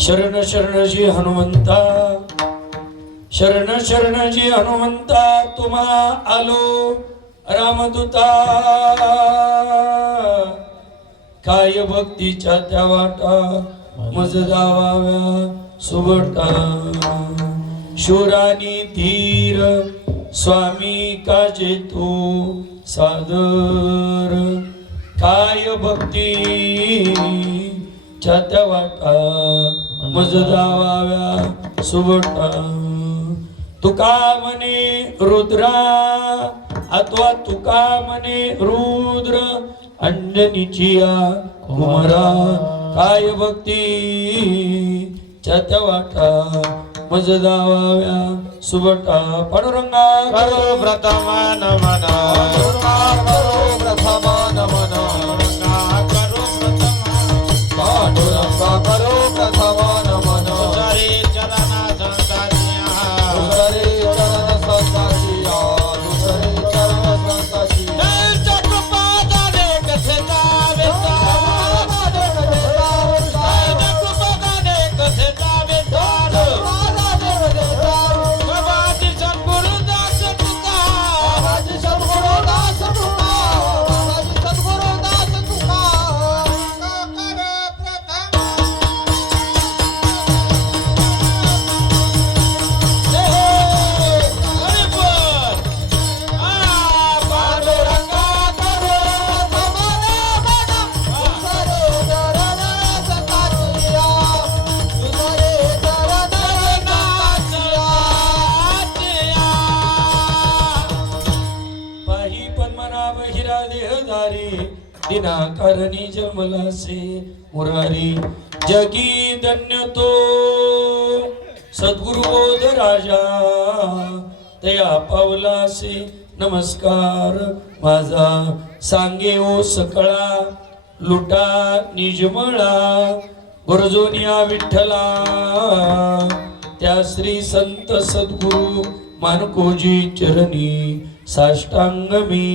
शरण शरण जी हनुमंता, शरण शरण जी हनुमंता, तुम्हा आलो रामदूता. काय भक्तीच्या त्या वाटा मज जावाव्या सुबटा. शूरानी धीर स्वामी काजे तू सादर. काय भक्ती त्या वाटा मज जावाव्या सुबटा. तुका म्हणे रुद्रा अथवा तुका म्हणे रुद्र अंजनीचिया कुमारा. काय भक्ती त्या वाटा मज जावाव्या सुबटा. पांडुरंगा करो प्रथमान मना, करो प्रथमान मना, करो प्रथमान पांडुरंगा, करो प्रथमान मना. तुझरे चरणा संतानिया, तुझरे चरण संतानिया, तुझरे चरण संतानिया. त्यांच्या कृपादाने कसे जावे तार, त्यांच्या कृपादाने कसे जावे तार. बाबाजी सद्गुरुदास तुका, बाबाजी सद्गुरुदास तुका, बाबाजी सद्गुरुदास तुका. पाही पद्मनाभ हिरा देहधारी, दिनाकारणी जन्मलासे मुरारी. जगी धन्य तो सद्गुरु बोध राजा, तया पावलासे नमस्कार माझा. सांगे ओ सकळा लुटा निजमळा, गुरुजोनिया विठ्ठला त्या श्री संत सद्गुरु मानकोजी चरणी साष्टांग मी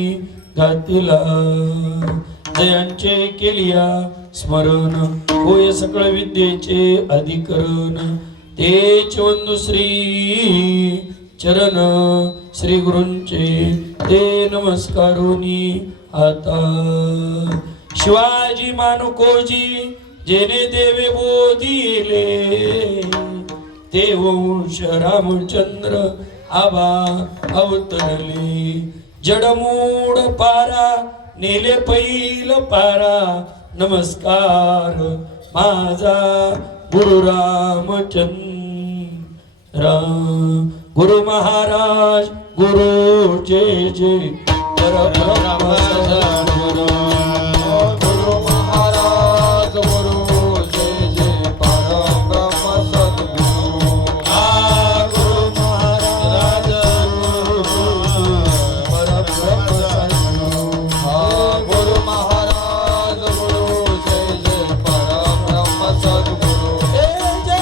घातिला. जयांचे केलिया स्मरण, होय सकळ विद्येचे अधिकरण. तेच वंदू श्री चरण श्री गुरूंचे, ते नमस्कारोनी आता. शिवाजी मानकोजी जेने देवे बोधिले, ते वंश रामचंद्र आबा अवतरले. जडमूड पारा नेले पैल पारा, नमस्कार माझा गुरु रामचंद्र. गुरु महाराज गुरु जय जय परब्रह्म सद्गुरु. गुरु महाराज गुरु जय जय परब्रह्म सद्गुरु. गुरु महाराज परब्रह्म सद्गुरु. गुरु महाराज गुरु जय जय परब्रह्म सद्गुरु. जय जय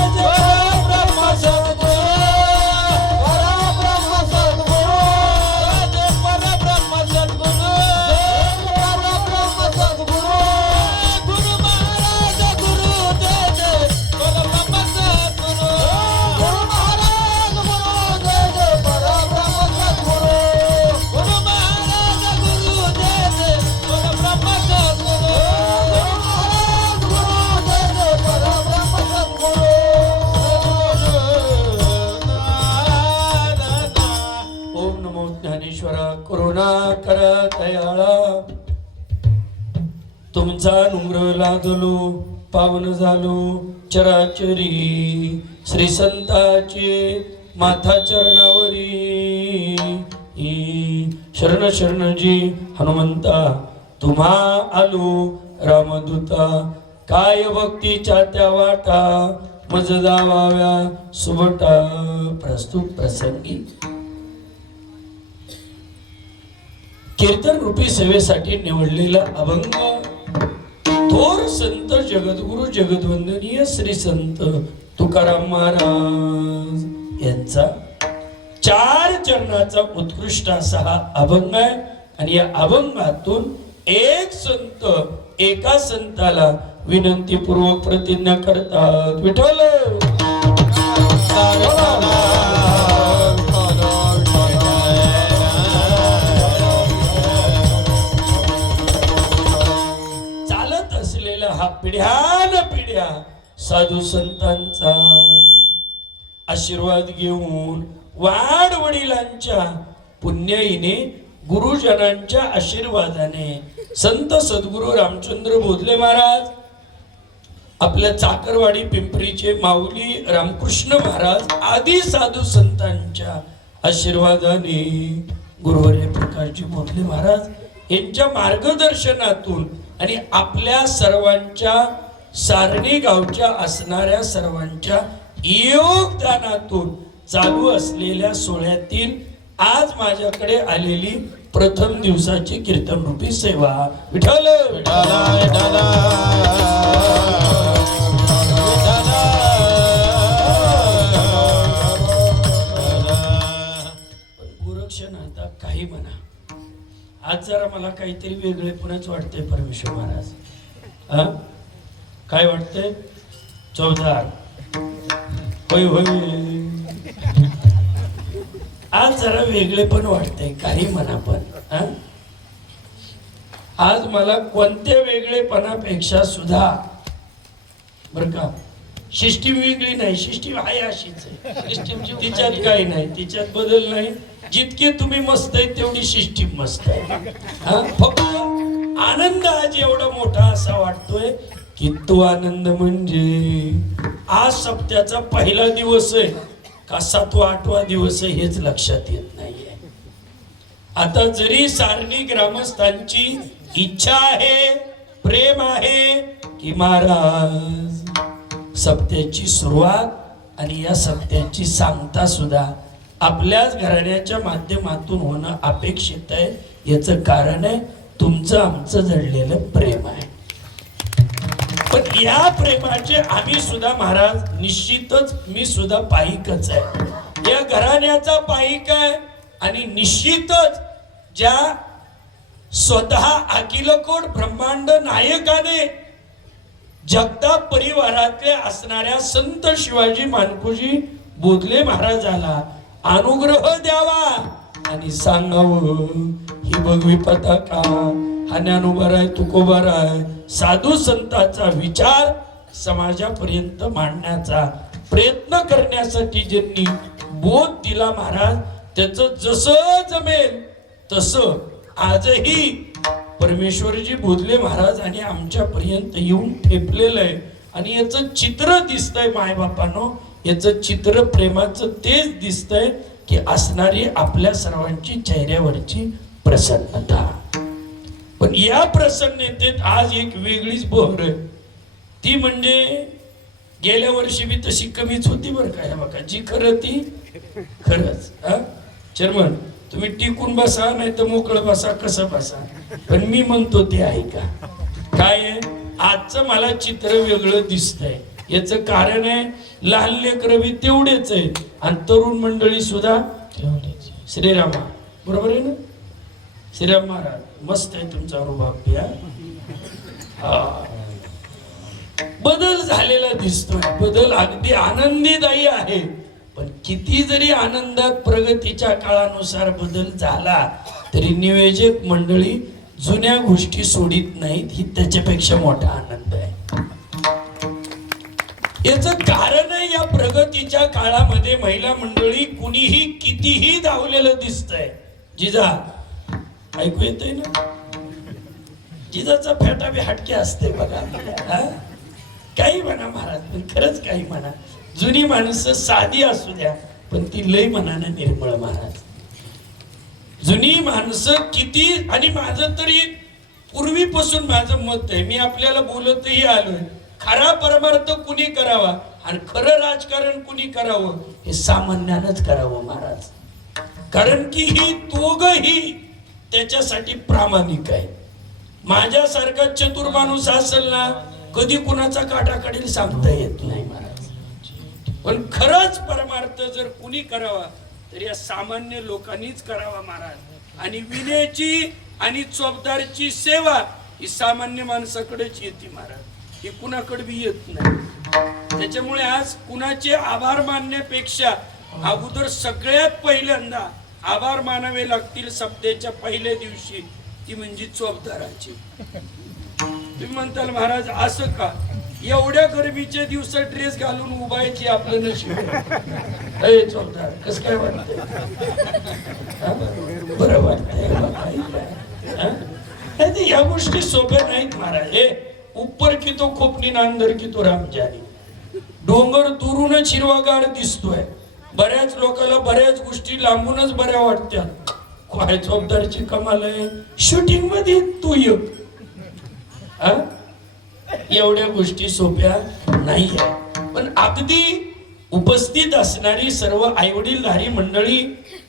परब्रह्म सद्गुरु, परब्रह्म सद्गुरु, जय परब्रह्म सद्गुरु, परब्रह्म सद्गुरु. गुरु महाराज गुरु जय जय परब्रह्म सद्गुरु. गुरु महाराज गुरु जय जय परब्रह्म सद्गुरु. गुरु महाराज गुरु जय जय परब्रह्म सद्गुरु. गुरु महाराज गुरु जय जय परब्रह्म सद्गुरु. ओम नमो ज्ञानेश्वरा. करुणा करा दयाळा, तुमचा नम्र लागलो पावन झालो चराचरी. श्री संताचे माथा चरणावरी, शरण शरण जी हनुमंता, तुम्हा आलो रामदूता. काय भक्तीच्या त्या वाटा मज जावाव्या सुबटा. प्रस्तुत प्रसंगी कीर्तन रूपी सेवेसाठी निवडलेला अभंग थोर संत जगद्गुरु जगद्वंदनीय श्री संत तुकाराम महाराज यांचा 4 चरणाचा उत्कृष्ट असा हा अभंग आहे. आणि या अभंगातून एक संत एका संताला विनंतीपूर्वक प्रतिज्ञा करतात. विठ्ठल चालत असलेला हा पिढ्यान पिढ्या साधू संतांचा आशीर्वाद घेऊन वाढ वडिलांच्या पुण्याईने गुरुजनांच्या आशीर्वादाने संत सद्गुरू रामचंद्र बोधले महाराज आपल्या चाकरवाडी पिंपरीचे माऊली रामकृष्ण महाराज आदी साधू संतांच्या आशीर्वादाने गुरुवर्य प्रकाशजी बोधले महाराज यांच्या मार्गदर्शनातून आणि आपल्या सर्वांच्या सारणी गावच्या असणाऱ्या सर्वांच्या योगदानातून चालू असलेल्या सोहळ्यातील आज माझ्याकडे आलेली प्रथम दिवसाची कीर्तन रूपी सेवा. विठ्ठल गोरक्षण आता काही म्हणा, आज जरा मला काहीतरी वेगळेपणच वाटतंय परमेश्वर महाराज. काय वाटतंय? चौदार होय होय, आज जरा वेगळे पण वाटतंय काही म्हणा. पण आज मला कोणत्या वेगळेपणापेक्षा सुद्धा बर का सिस्टीम वेगळी नाही, सिस्टीम आहे अशीच आहे. तिच्यात काही नाही, तिच्यात बदल नाही. जितके तुम्ही मस्त आहे तेवढी सिस्टीम मस्त आहे. फक्त आनंद आज एवढा मोठा असा वाटतोय की तो आनंद म्हणजे आज सप्त्याचा पहिला दिवस आहे का 7वा 8वा दिवस आहे हेच लक्षात येत नाहीये. आता जरी सारणी ग्रामस्थांची इच्छा आहे, प्रेम आहे की महाराज सप्त्याची सुरुवात आणि या सप्त्याची सांगता सुद्धा आपल्याच घराण्याच्या माध्यमातून होणं अपेक्षित आहे. याचं कारण आहे तुमचं आमचं जडलेलं प्रेम आहे. पण या प्रेमाचे आम्ही सुद्धा महाराज निश्चितच मी सुद्धा पाईकच आहे, या घराण्याचा पाईक आहे. आणि निश्चितच ज्या स्वतः अखिलकोट ब्रह्मांड नायकाने जगताप परिवारातले असणाऱ्या संत शिवाजी मानकोजी बोधले महाराजाला अनुग्रह द्यावा आणि सांगावं ही भगवी पताका हा ज्ञानोबाराय तुकोबाराय साधू संतांचा विचार समाजापर्यंत मांडण्याचा प्रयत्न करण्यासाठी ज्यांनी बोध दिला महाराज, त्याचं जसं जमेल तसं आजही परमेश्वरजी बोधले महाराज आणि आमच्या पर्यंत येऊन ठेपलेलं आहे. आणि याचं चित्र दिसतंय मायबापांनो, याचं चित्र प्रेमाचं तेच दिसतंय की असणारी आपल्या सर्वांची चेहऱ्यावरची प्रसन्नता. पण या प्रसन्नतेत आज एक वेगळीच बहर आहे. ती म्हणजे गेल्या वर्षी बी तशी कमीच होती बरं का. हे बघा जी खरं ती खरंच. चेअरमन तुम्ही टिकून बसा नाही तर मोकळं बसा, कसं बसा, पण मी म्हणतो ते ऐका. काय आहे आजचं मला चित्र वेगळं दिसतंय. याचं कारण आहे लहान लेकरं बी तेवढेच आहे आणि तरुण मंडळी सुद्धा तेवढेच. श्रीरामा बरोबर आहे ना? श्रीराम महाराज मस्त आहे तुमचा रुबाब. बदल झालेला दिसतोय, बदल अगदी आनंदीदायी आहे. पण किती जरी आनंदात प्रगतीच्या काळानुसार बदल झाला तरी नियोजक मंडळी जुन्या गोष्टी सोडित नाहीत, ही त्याच्यापेक्षा मोठा आनंद आहे. याचं कारण आहे या प्रगतीच्या काळामध्ये महिला मंडळी कुणीही कितीही धावलेलं दिसतंय. जिजा ऐकू येतंय ना? जिजाचा फेटा बी हटके असते बघा. काही म्हणा महाराज, पण खरंच काही म्हणा. जुनी माणसं साधी असू द्या पण ती लय मनानं निर्मळ महाराज. जुनी माणसं किती, आणि माझं तरी पूर्वीपासून माझं मत आहे, मी आपल्याला बोलतही आलोय, खरा परमार्थ कुणी करावा आणि खरं राजकारण कुणी करावं हे सामान्यानंच करावं महाराज. कारण की ही दोघही त्याच्यासाठी प्रामाणिक आहे. माझ्यासारखा चतुर माणूस असेल ना कधी कुणाचा काटा काढील सांगता येत नाही महाराज. पण खरंच परमार्थ जर कुणी करावा तर या सामान्य लोकांनीच करावा महाराज. आणि विनेची आणि चोपदारची सेवा ही सामान्य माणसाकडेच येते महाराज. हे कुणाकडे बी येत नाही. त्याच्यामुळे आज कुणाचे आभार मानण्यापेक्षा अगोदर सगळ्यात पहिल्यांदा आभार मानावे लागतील सप्त्याच्या पहिल्या दिवशी, ती म्हणजे चोपदाराची. तुम्ही म्हणताल महाराज असं का, एवढ्या गरमीच्या दिवसात ड्रेस घालून उभायची आपलं नशीब. अरे चोपदार कस काय वाटतंय? बरं वाटतंय. या गोष्टी सोप्या नाहीत महाराज. हे उपर की तो खोपणी नांदर की तो रामजानी. डोंगर दुरूनच हिरवागार दिसतोय. बऱ्याच लोकांना बऱ्याच गोष्टी लांबूनच बऱ्या वाटतात. काय चोपदारची कमाल आहे, शूटिंग मध्ये तू ये. एवढ्या गोष्टी सोप्या नाही आहे. पण अगदी उपस्थित असणारी सर्व आईवडीलधारी मंडळी,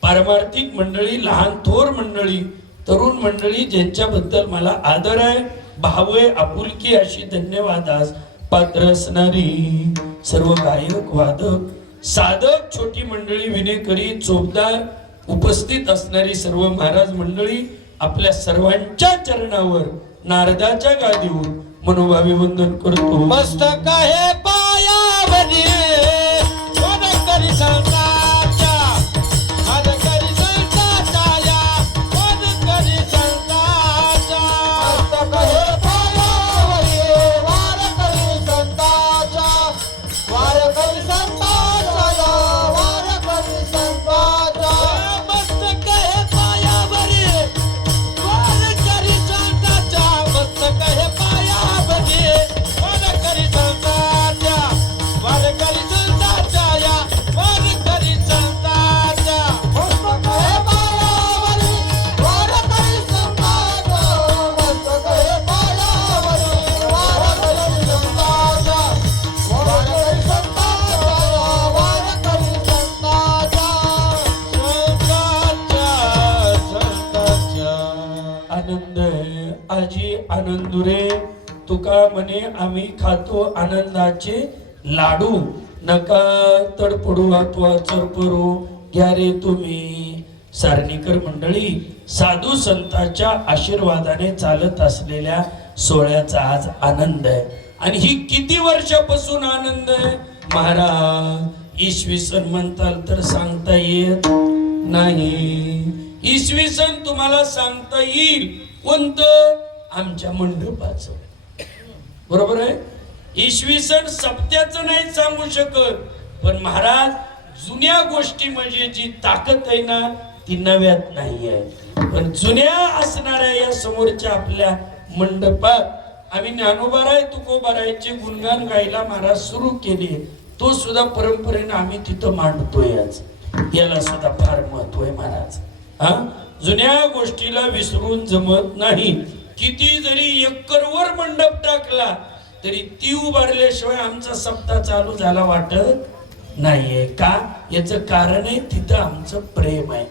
पारमार्थिक मंडळी, लहान थोर मंडळी, तरुण मंडळी, ज्यांच्याबद्दल मला आदर आहे, भाव आहे, आपुलकी अशी धन्यवादास पात्र असणारी सर्व गायक, वादक, साधक, छोटी मंडळी, विनेकरी, चोपदार, उपस्थित असणारी सर्व महाराज मंडळी, आपल्या सर्वांच्या चरणावर नारदाच्या गादीवर मनोभावे वंदन करतो. मस्तक आहे पायावरी करी संताच्या, मन करी संताच्या, मन करी संताच्या. मस्तक आहे पायावरी वार करी संताच्या, वार करी संताच्या, वार करी संताच्या. मस्तक आहे पायावरी वार करी संताच्या, मस्तक आहे पायावरी वार करी संताच्या, वार करी संताच्या, या वार करी संताच्या. मस्तक आहे पायावरी वार करी संताच्या, मस्तक आहे पायावरी वार करी संताच्या, वार करी संताच्या, वार करी संताच्या. संताच्या आनंद आहे आजी आनंदुरे. तुका म्हणे आम्ही खातो आनंदाचे लाडू, नका तडपडू अथवा चरपरू, घ्या रे तुम्ही. सारणीकर मंडळी, साधू संतांच्या आशीर्वादाने चालत असलेल्या सोहळ्याचा आज आनंद आहे. आणि ही किती वर्षापासून आनंद आहे महाराज? इसवी सन म्हणताल तर सांगता येत नाही. इसवी सन तुम्हाला सांगता येईल कोणतं? आमच्या मंडपाचं. बरोबर आहे. इसवी सन सप्त्याचं नाही सांगू शकत, पण महाराज जुन्या गोष्टी म्हणजे जी ताकद आहे ना ती नव्यात नाही आहे. पण जुन्या असणाऱ्या या समोरच्या आपल्या मंडपात आम्ही ज्ञानोबाराय तुकोबारायचे गुणगान गायला महाराज सुरू केले. तो सुद्धा परंपरेने आम्ही तिथं मांडतोय. आज याला सुद्धा फार महत्व आहे महाराज. जुन्या गोष्टीला विसरून जमत नाही. किती जरी एकरवर मंडप टाकला तरी ती उभारल्याशिवाय आमचा सप्ताह चालू झाला वाटत नाहीये. का? याचं कारण आहे तिथं आमचं प्रेम आहे,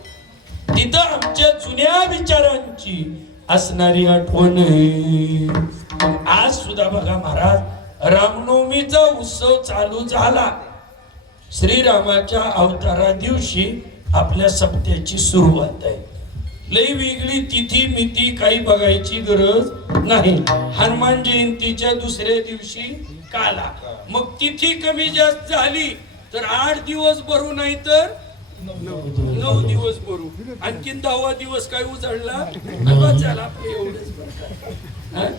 तिथं आमच्या जुन्या विचारांची असणारी आठवण आहे. आज सुद्धा बघा महाराज, रामनवमीचा उत्सव चालू झाला. श्रीरामाच्या अवतारा दिवशी आपल्या सप्त्याची सुरुवात आहे. लई वेगळी तिथी मिती काही बघायची गरज नाही. हनुमान जयंतीच्या दुसऱ्या दिवशी काला, मग तिथी कमी जास्त झाली तर 8 दिवस भरू, नाही तर 9 दिवस भरू. आणखीन 10वा दिवस काय उजाडला झाला.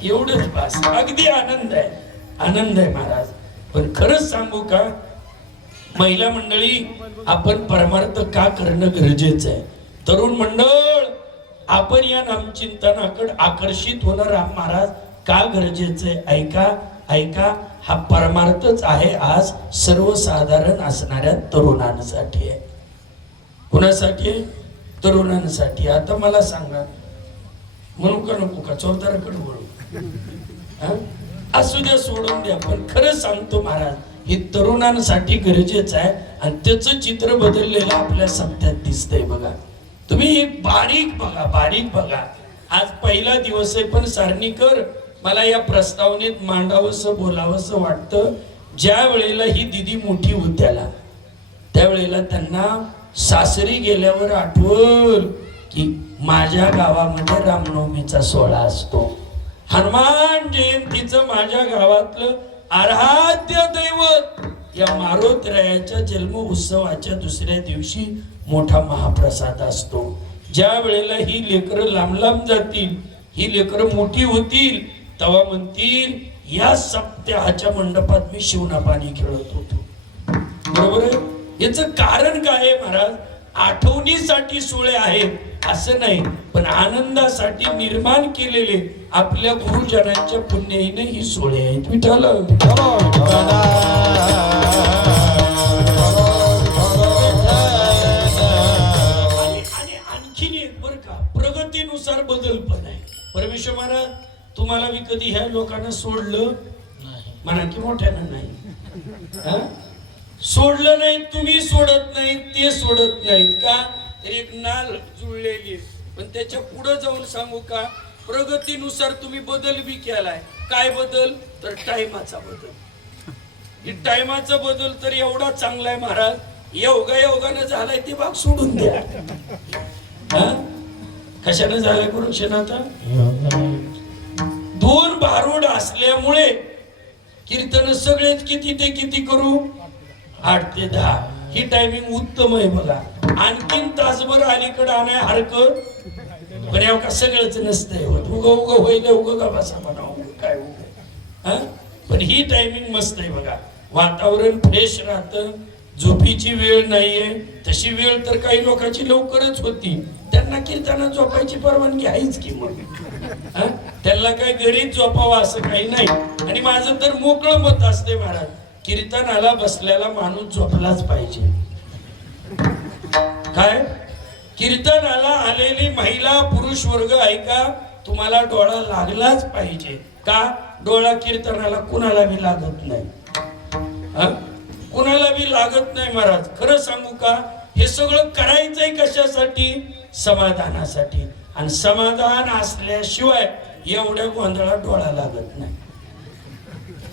एवढंच बस. अगदी आनंद आहे, आनंद आहे महाराज. पण खरंच सांगू का, महिला मंडळी, आपण परमार्थ का करणं गरजेचं आहे. तरुण मंडळ, आपण या नामचिंतनाकडे आकर्षित होणार महाराज का गरजेचं आहे? ऐका ऐका, हा परमार्थच आहे आज सर्वसाधारण असणाऱ्या तरुणांसाठी आहे. कुणासाठी? तरुणांसाठी. आता मला सांगा, म्हणू का नको का? चौदाराकडे वळू, असू द्या, सोडून द्या. पण खरं सांगतो महाराज, हे तरुणांसाठी गरजेचं आहे. आणि त्याचं चित्र बदललेलं आपल्या सप्त्यात दिसतंय. बघा तुम्ही एक बारीक बघा, बारीक बघा. आज पहिला दिवस आहे, पण सारणीकर मला या प्रस्तावनेत मांडावंसं बोलावंसं वाटतं. ज्या वेळेला ही दिदी मोठी होत्याला त्यावेळेला त्यांना सासरी गेल्यावर आठवल की माझ्या गावामध्ये रामनवमीचा सोहळा असतो. हनुमान जयंतीचं माझ्या गावातलं आराध्य दैवत या मारोतरायाच्या जन्म उत्सवाच्या दुसऱ्या दिवशी मोठा महाप्रसाद असतो. ज्या वेळेला ही लेकरं लांब लांब जातील, ही लेकरं मोठी होतील, तेव्हा म्हणतील या सप्ताहाच्या मंडपात मी शिवना पाणी खेळत होतो. बरोबर आहे. याचं कारण काय आहे महाराज? आठवणीसाठी सोहळे आहेत असं नाही, पण आनंदासाठी निर्माण केलेले आपल्या गुरुजनांच्या पुण्याईने ही सोहळे आहेत. विठ्ठल आणि आणखीन एक बर का, प्रगतीनुसार बदल पण आहे. परमेश्वर महाराज तुम्हाला मी कधी ह्या लोकांना सोडलं म्हणा की मोठ्यानं नाही, सोडलं नाही, तुम्ही सोडत नाही, ते सोडत नाहीत का? तर एक नाल जुळलेली, पण त्याच्या पुढे जाऊन सांगू का, प्रगतीनुसार तुम्ही बदल बी केलाय. काय बदल? तर टाइमाचा बदल. टाइमाचा बदल तर एवढा चांगला आहे महाराज, योगानं झालाय ते भाग सोडून द्या. कशाने झालाय गुरुक्षणाचा? 2 बारोड असल्यामुळे कीर्तन सगळेच किती ते किती करू? 8 ते 10. ही टायमिंग उत्तम आहे बघा. आणखीन तासभर अलीकडे आणाय हरकत पण याव का सगळंच नसतंय होत. उग होईल उग का बसा म्हणा काय उग. पण ही टायमिंग मस्त आहे बघा. वातावरण फ्रेश राहतं, झोपीची वेळ नाहीये. तशी वेळ तर काही लोकांची लवकरच होती, त्यांना कीर्तनात झोपायची परवानगी आहेच की मग. त्यांना काही घरीच झोपावं असं काही नाही. आणि माझं तर मोकळं मत असते महाराज, कीर्तनाला बसलेला माणूस झोपलाच पाहिजे. काय कीर्तनाला आलेली महिला पुरुष वर्ग ऐका, तुम्हाला डोळा लागलाच पाहिजे. का? डोळा कीर्तनाला कुणाला बी लागत नाही, कुणाला बी लागत नाही महाराज. खरं सांगू का, हे सगळं करायचंय कशासाठी? समाधानासाठी. आणि समाधान असल्याशिवाय एवढ्या गोंधळात डोळा लागत नाही.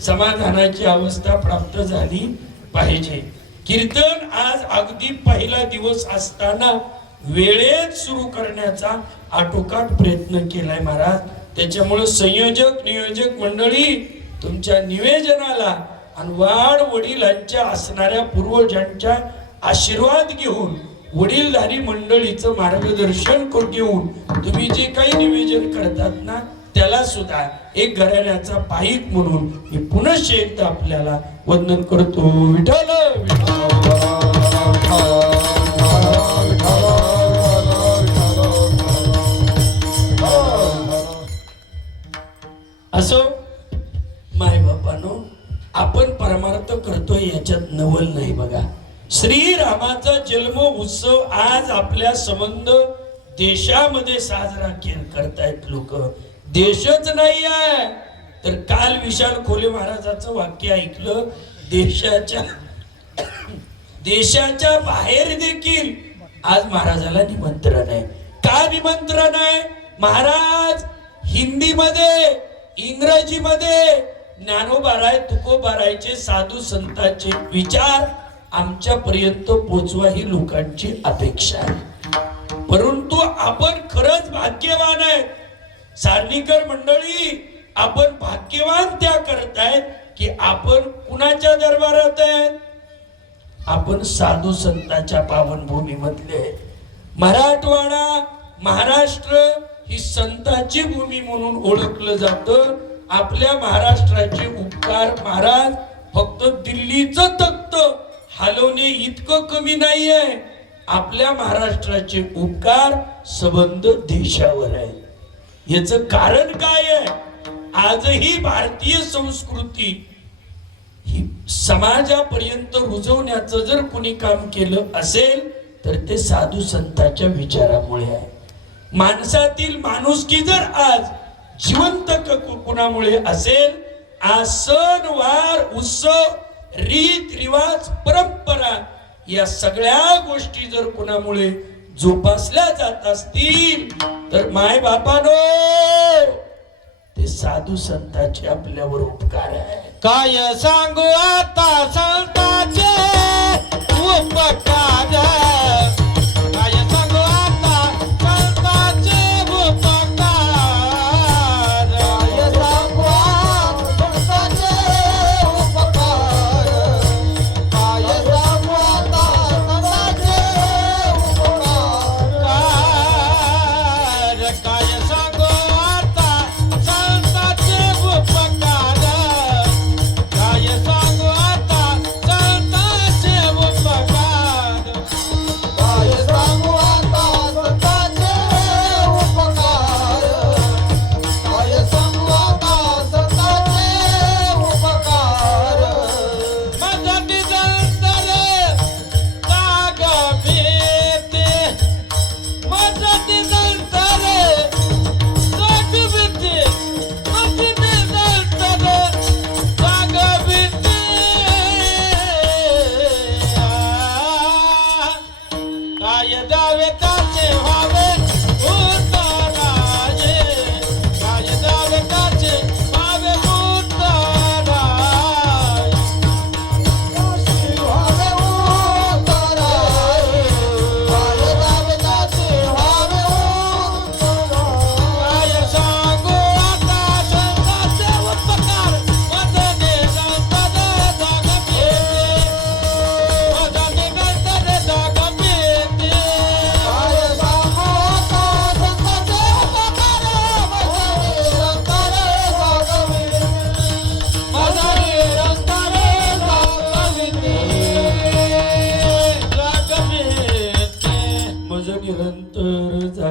समाधानाची अवस्था प्राप्त झाली पाहिजे. कीर्तन आज अगदी पहिला दिवस असताना वेळेत सुरू करण्याचा आटोकाट प्रयत्न केलाय महाराज. त्याच्यामुळे संयोजक नियोजक मंडळी तुमच्या निवेदनाला आणि वाढ वडिलांच्या असणाऱ्या पूर्वजांच्या आशीर्वाद घेऊन, वडीलधारी मंडळीचं मार्गदर्शन घेऊन तुम्ही जे काही निवेदन करतात ना, त्याला सुद्धा एक घराण्याचा पाईक म्हणून मी पुनश्च एकदा आपल्याला वंदन करतो. विठ्ठल असो. माय बापानो, आपण परमार्थ करतोय याच्यात नवल नाही बघा. श्रीरामाचा जन्म उत्सव आज आपल्या संबंध देशामध्ये साजरा करतायत लोक. देशच नाही आहे तर काल विशाल खोले महाराजाचं वाक्य ऐकलं, देशाच्या बाहेर देखील आज महाराजाला निमंत्रण आहे. का निमंत्रण आहे? महाराज हिंदीमध्ये, इंग्रजीमध्ये ज्ञानोबाराय तुकोबारायचे साधू संतांचे विचार आमच्या पर्यंत पोचवा ही लोकांची अपेक्षा आहे. परंतु आपण खरंच भाग्यवान आहे सारणीकर मंडळी. आपण भाग्यवान त्या करतायत की आपण कुणाच्या दरबारात आहेत? आपण साधू संतांच्या पावनभूमी मधले. मराठवाडा महाराष्ट्र ही संतांची भूमी म्हणून ओळखलं जातं. आपल्या महाराष्ट्राचे उपकार महाराज फक्त दिल्लीचं तख्त हलवणे इतकं कमी नाही आहे. आपल्या महाराष्ट्राचे उपकार संबंध देशावर आहे. याच कारण काय आहे? आजही भारतीय संस्कृती ही समाजापर्यंत रुजवण्याचं जर कोणी काम केलं असेल तर ते साधू संतांच्या विचारामुळे आहे. माणसातील माणुसकी जर आज जिवंत कुणामुळे असेल, आज सण वार उत्सव रीत रिवाज परंपरा या सगळ्या गोष्टी जर कुणामुळे जोपासल्या जात असतील तर माय बापानो ते साधू संतांचे आपल्यावर उपकार आहे. काय सांगू आता संतांचे उपकार, काय सांगू आता संतांचे उपकार, काय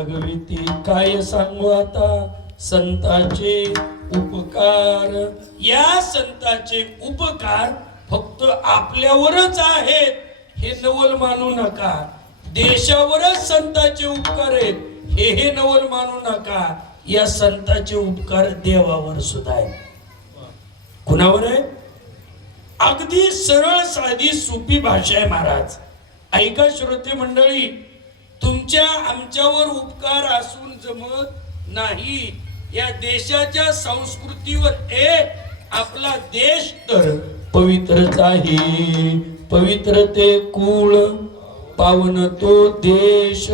भागविती काय सांगू आता संतांचे उपकार. या संतांचे उपकार फक्त आपल्यावरच आहेत हे नवल मानू नका. देशावरच संतांचे उपकार आहेत हे नवल मानू नका. या संतांचे उपकार देवावर सुद्धा आहेत. कुणावर आहे? अगदी सरळ साधी सोपी भाषा आहे महाराज. ऐका श्रोते मंडळी, तुमच्या आमच्यावर उपकार असून जमत नाही. या देशाच्या संस्कृतीवर आपला देश तर पवित्रच आहे. पवित्र ते कुळ पावन तो देश.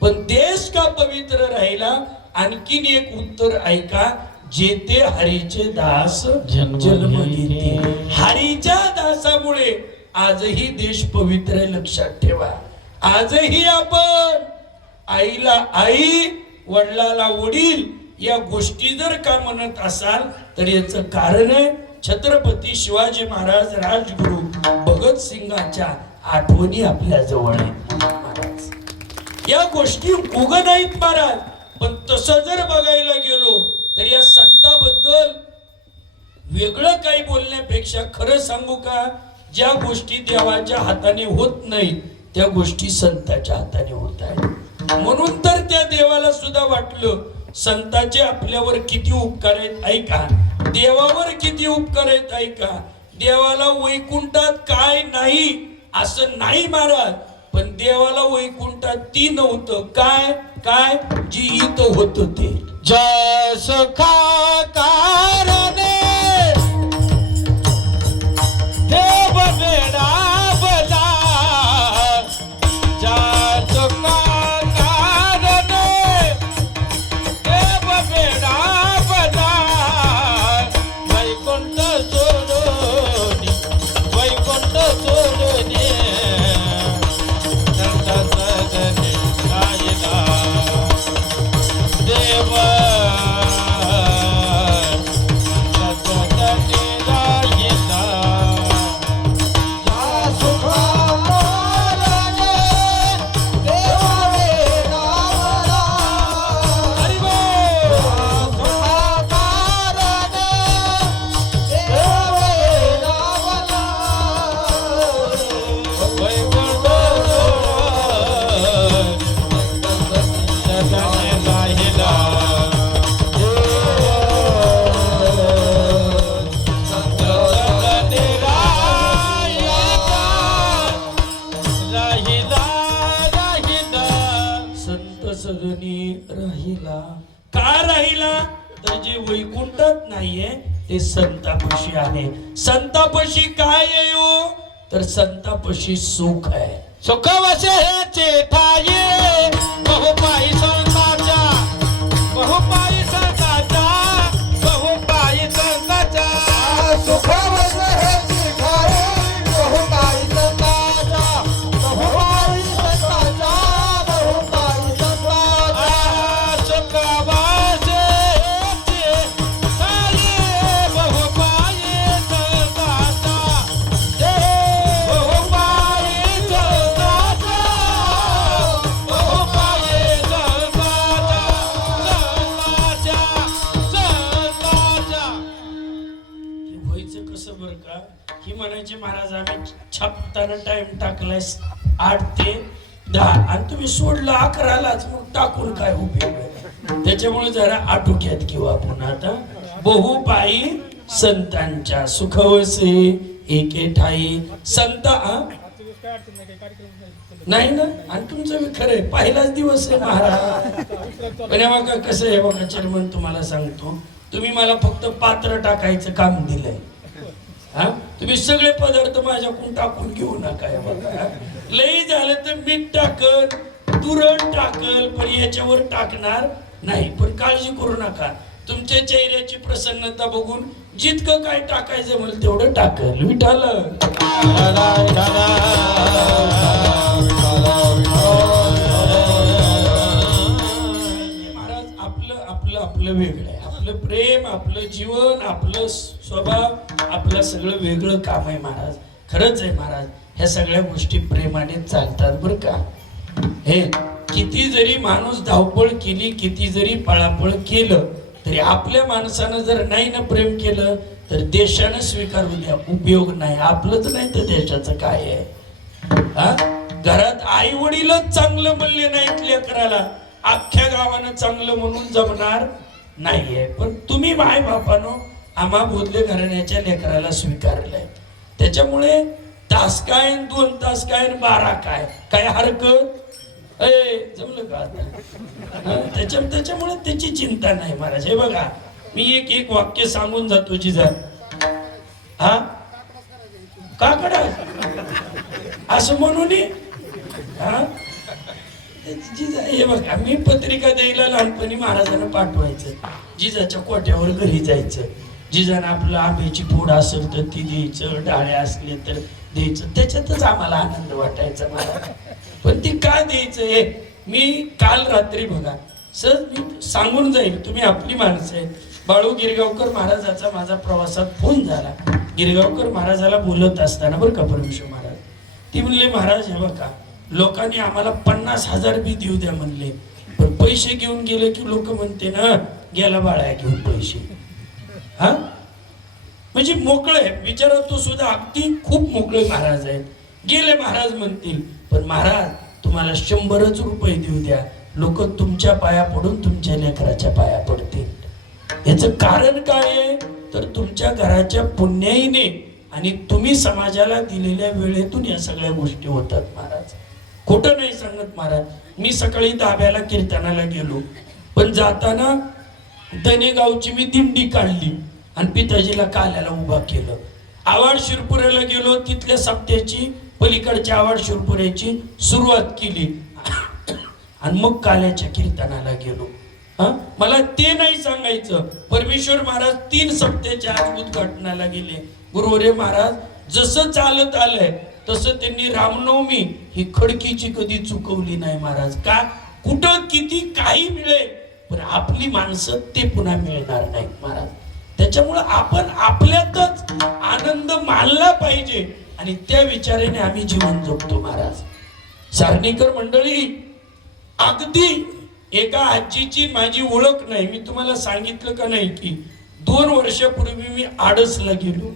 पण देश का पवित्र राहिला? आणखीन एक उत्तर ऐका. जेते हरीचे दास जन्म घेते. हरीच्या दासामुळे आजही देश पवित्र आहे, लक्षात ठेवा. आजही आपण आईला आई, वडिलाला वडील या गोष्टी जर का म्हणत असाल तर याचं कारण आहे छत्रपती शिवाजी महाराज, राजगुरु भगत सिंगाच्या आठवणी आपल्या जवळ आहेत महाराज. या गोष्टी उग नाहीत महाराज. पण तसं जर बघायला गेलो तर या संताबद्दल वेगळं काही बोलण्यापेक्षा खरं सांगू का, ज्या गोष्टी देवाच्या हाताने होत नाहीत त्या गोष्टी संतांच्या हाताने होत आहेत. म्हणून तर त्या देवाला सुद्धा वाटलं संतांचे आपल्यावर किती उपकार आहेत ऐका. देवावर किती उपकार आहेत ऐका. देवाला वैकुंठात काय नाही असं नाही महाराज. पण देवाला वैकुंठात ती नव्हतं काय काय जी इथं होत ते. जस कारणे देव वेडा बला. जस कारणे देव वेडा बला. वैकुंठ सोडून वैकुंठ सोडून देव राहिला. का राहिला तर जे वैकुंठात नाहीये ते संतापाशी आहे. संतापाशी काय आहे हो तर संतापाशी सुख आहे. सुख वसे ह्याचे ठाये बहुपाई संताच्या बहुपाई संताच्या बहुपाई संताच्या. सुख वसे ह्याचे ठाये बहुपाई संताच्या बहुपाई संताच्या बहुपाई संताच्या. सुख वसे ह्याचे ठाये बहुपाई संताच्या बहुपाई संताच्या बहुपाई संताच्या. हे व्हायचं कसं बरं का. ही म्हणायचे महाराज आम्ही छापताना टाइम टाकलाय 8 ते 10 आणि तुम्ही सोडलं 11लाच मग टाकून काय उपयोग आहे. त्याच्यामुळे जरा आटोक्यात घेऊ आपण आता. बहुपाई संतांच्या सुखवसे एके ठाई संता नाही ना. आणि तुमचं बी खरंय पहिलाच दिवस आहे महाराज. पण हे बघा कसं आहे बघा चेअरमन तुम्हाला सांगतो. तुम्ही मला फक्त पात्र टाकायचं काम दिलंय. हा तुम्ही सगळे पदार्थ माझ्याकडून टाकून घेऊ नका. हे बघा लई झालं तर मीठ टाकल तुरट टाकल पण याच्यावर टाकणार नाही. पण काळजी करू नका. तुमच्या चेहऱ्याची प्रसन्नता बघून जितकं काय टाकायचं मला तेवढं टाकल. विठाल महाराज आपलं आपलं आपलं वेगळं आहे. आपलं प्रेम आपलं जीवन आपलं स्वभाव आपलं सगळं वेगळं काम आहे महाराज. खरंच आहे महाराज. ह्या सगळ्या गोष्टी प्रेमाने चालतात बरं का. हे किती जरी माणूस धावपळ केली, किती जरी पळापळ केलं, तरी आपल्या माणसानं जर नाही ना प्रेम केलं तर देशानं स्वीकारू द्या, उपयोग नाही. आपलंच नाही तर देशाचं काय आहे? हा, घरात आई वडीलच चांगलं म्हणले नाहीत लेकराला, अख्ख्या गावानं चांगलं म्हणून जमणार नाहीये. पण तुम्ही माय बापानो आम्हा बोधले घराण्याच्या लेकराला स्वीकारलंय, त्याच्यामुळे तास काय 2 तास काय 12 काय हरकत जमलं का आता? त्याच्यामुळे त्याची चिंता नाही महाराज. हे बघा, मी एक वाक्य सांगून जातो जिजा. हा का कडा असं म्हणून हा जिजा, हे बघा, मी पत्रिका द्यायला लहानपणी महाराजांना पाठवायचं, जिजाच्या कोट्यावर घरी जायचं, जिजानं आपलं आंब्याची फोड असेल तर ती द्यायचं, डाळ्या असले तर द्यायचं, त्याच्यातच आम्हाला आनंद वाटायचा महाराज. पण ती का द्यायचं हे मी काल रात्री बघा सहज मी सांगून जाईल, तुम्ही आपली माणसं आहेत. बाळू गिरगावकर महाराजाचा माझा प्रवासात फोन झाला. गिरगावकर महाराजाला बोलत असताना बरं का परमेश्वर महाराज, ती म्हणले महाराज हे बघा, लोकांनी आम्हाला 50,000 बी देऊ द्या म्हणले, पण पैसे घेऊन गेले की लोक म्हणते ना गेला बाळा घेऊन पैसे. हा म्हणजे मोकळे विचारा, तो सुद्धा अगदी खूप मोकळे महाराज आहेत. गेले महाराज म्हणतील, पण महाराज तुम्हाला 100च रुपये देऊ द्या, लोक तुमच्या पाया पडून तुमच्या लेकराच्या पाया पडतील. याचं कारण काय आहे तर तुमच्या घराच्या पुण्याईने आणि तुम्ही समाजाला दिलेल्या वेळेतून या सगळ्या गोष्टी होतात महाराज. खोटं नाही सांगत महाराज. मी सकाळी दाब्याला कीर्तनाला गेलो, पण जाताना दनेगावची मी दिंडी काढली आणि पिताजीला काल्याला उभा केलं. आवाड शिरपुऱ्याला गेलो, तिथल्या सप्त्याची पलीकडच्या आवाड शिरपुऱ्याची सुरुवात केली आणि मग काल्याच्या कीर्तनाला गेलो. मला ते नाही सांगायचं. परमेश्वर महाराज 3 सप्त्याच्या आज उद्घाटनाला गेले. गुरुवर्य महाराज जसं चालत आलंय तसं त्यांनी रामनवमी ही खडकीची कधी चुकवली नाही महाराज. का कुठं किती काही मिळेल, पण आपली माणसं ते पुन्हा मिळणार नाही महाराज. त्याच्यामुळं आपण आपल्यातच आनंद मानला पाहिजे आणि त्या विचाराने आम्ही जीवन जगतो महाराज. सारणीकर मंडळी, अगदी एका आजीची माझी ओळख नाही. मी तुम्हाला सांगितलं का नाही की 2 वर्षापूर्वी मी आडसला गेलो,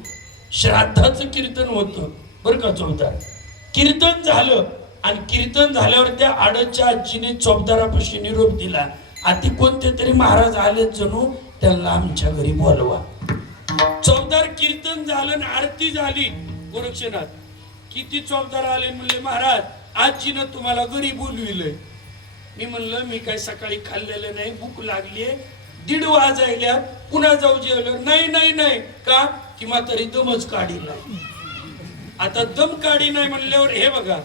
श्राद्धाचं कीर्तन होतं बरं का. चौदार कीर्तन झालं आणि कीर्तन झाल्यावर त्या आडसच्या आजीने चौदारापाशी निरोप दिला, आधी कोणते तरी महाराज आले जणू, त्यांना आमच्या घरी बोलवा. चौदार कीर्तन झालं आणि आरती झाली गोरक्षनाथ. किती चौदार आले म्हणले महाराज आजीनं तुम्हाला घरी बोलविलंय. मी म्हणलं मी काय सकाळी खाल्लेलं नाही, भूक लागलीये, 1:30 वाजायल्या, पुन्हा जाऊ जेवलं. नाही नाही नाही का की म्हातारी दमच काढी नाही. आता दम काढी नाही म्हणल्यावर हे बघा,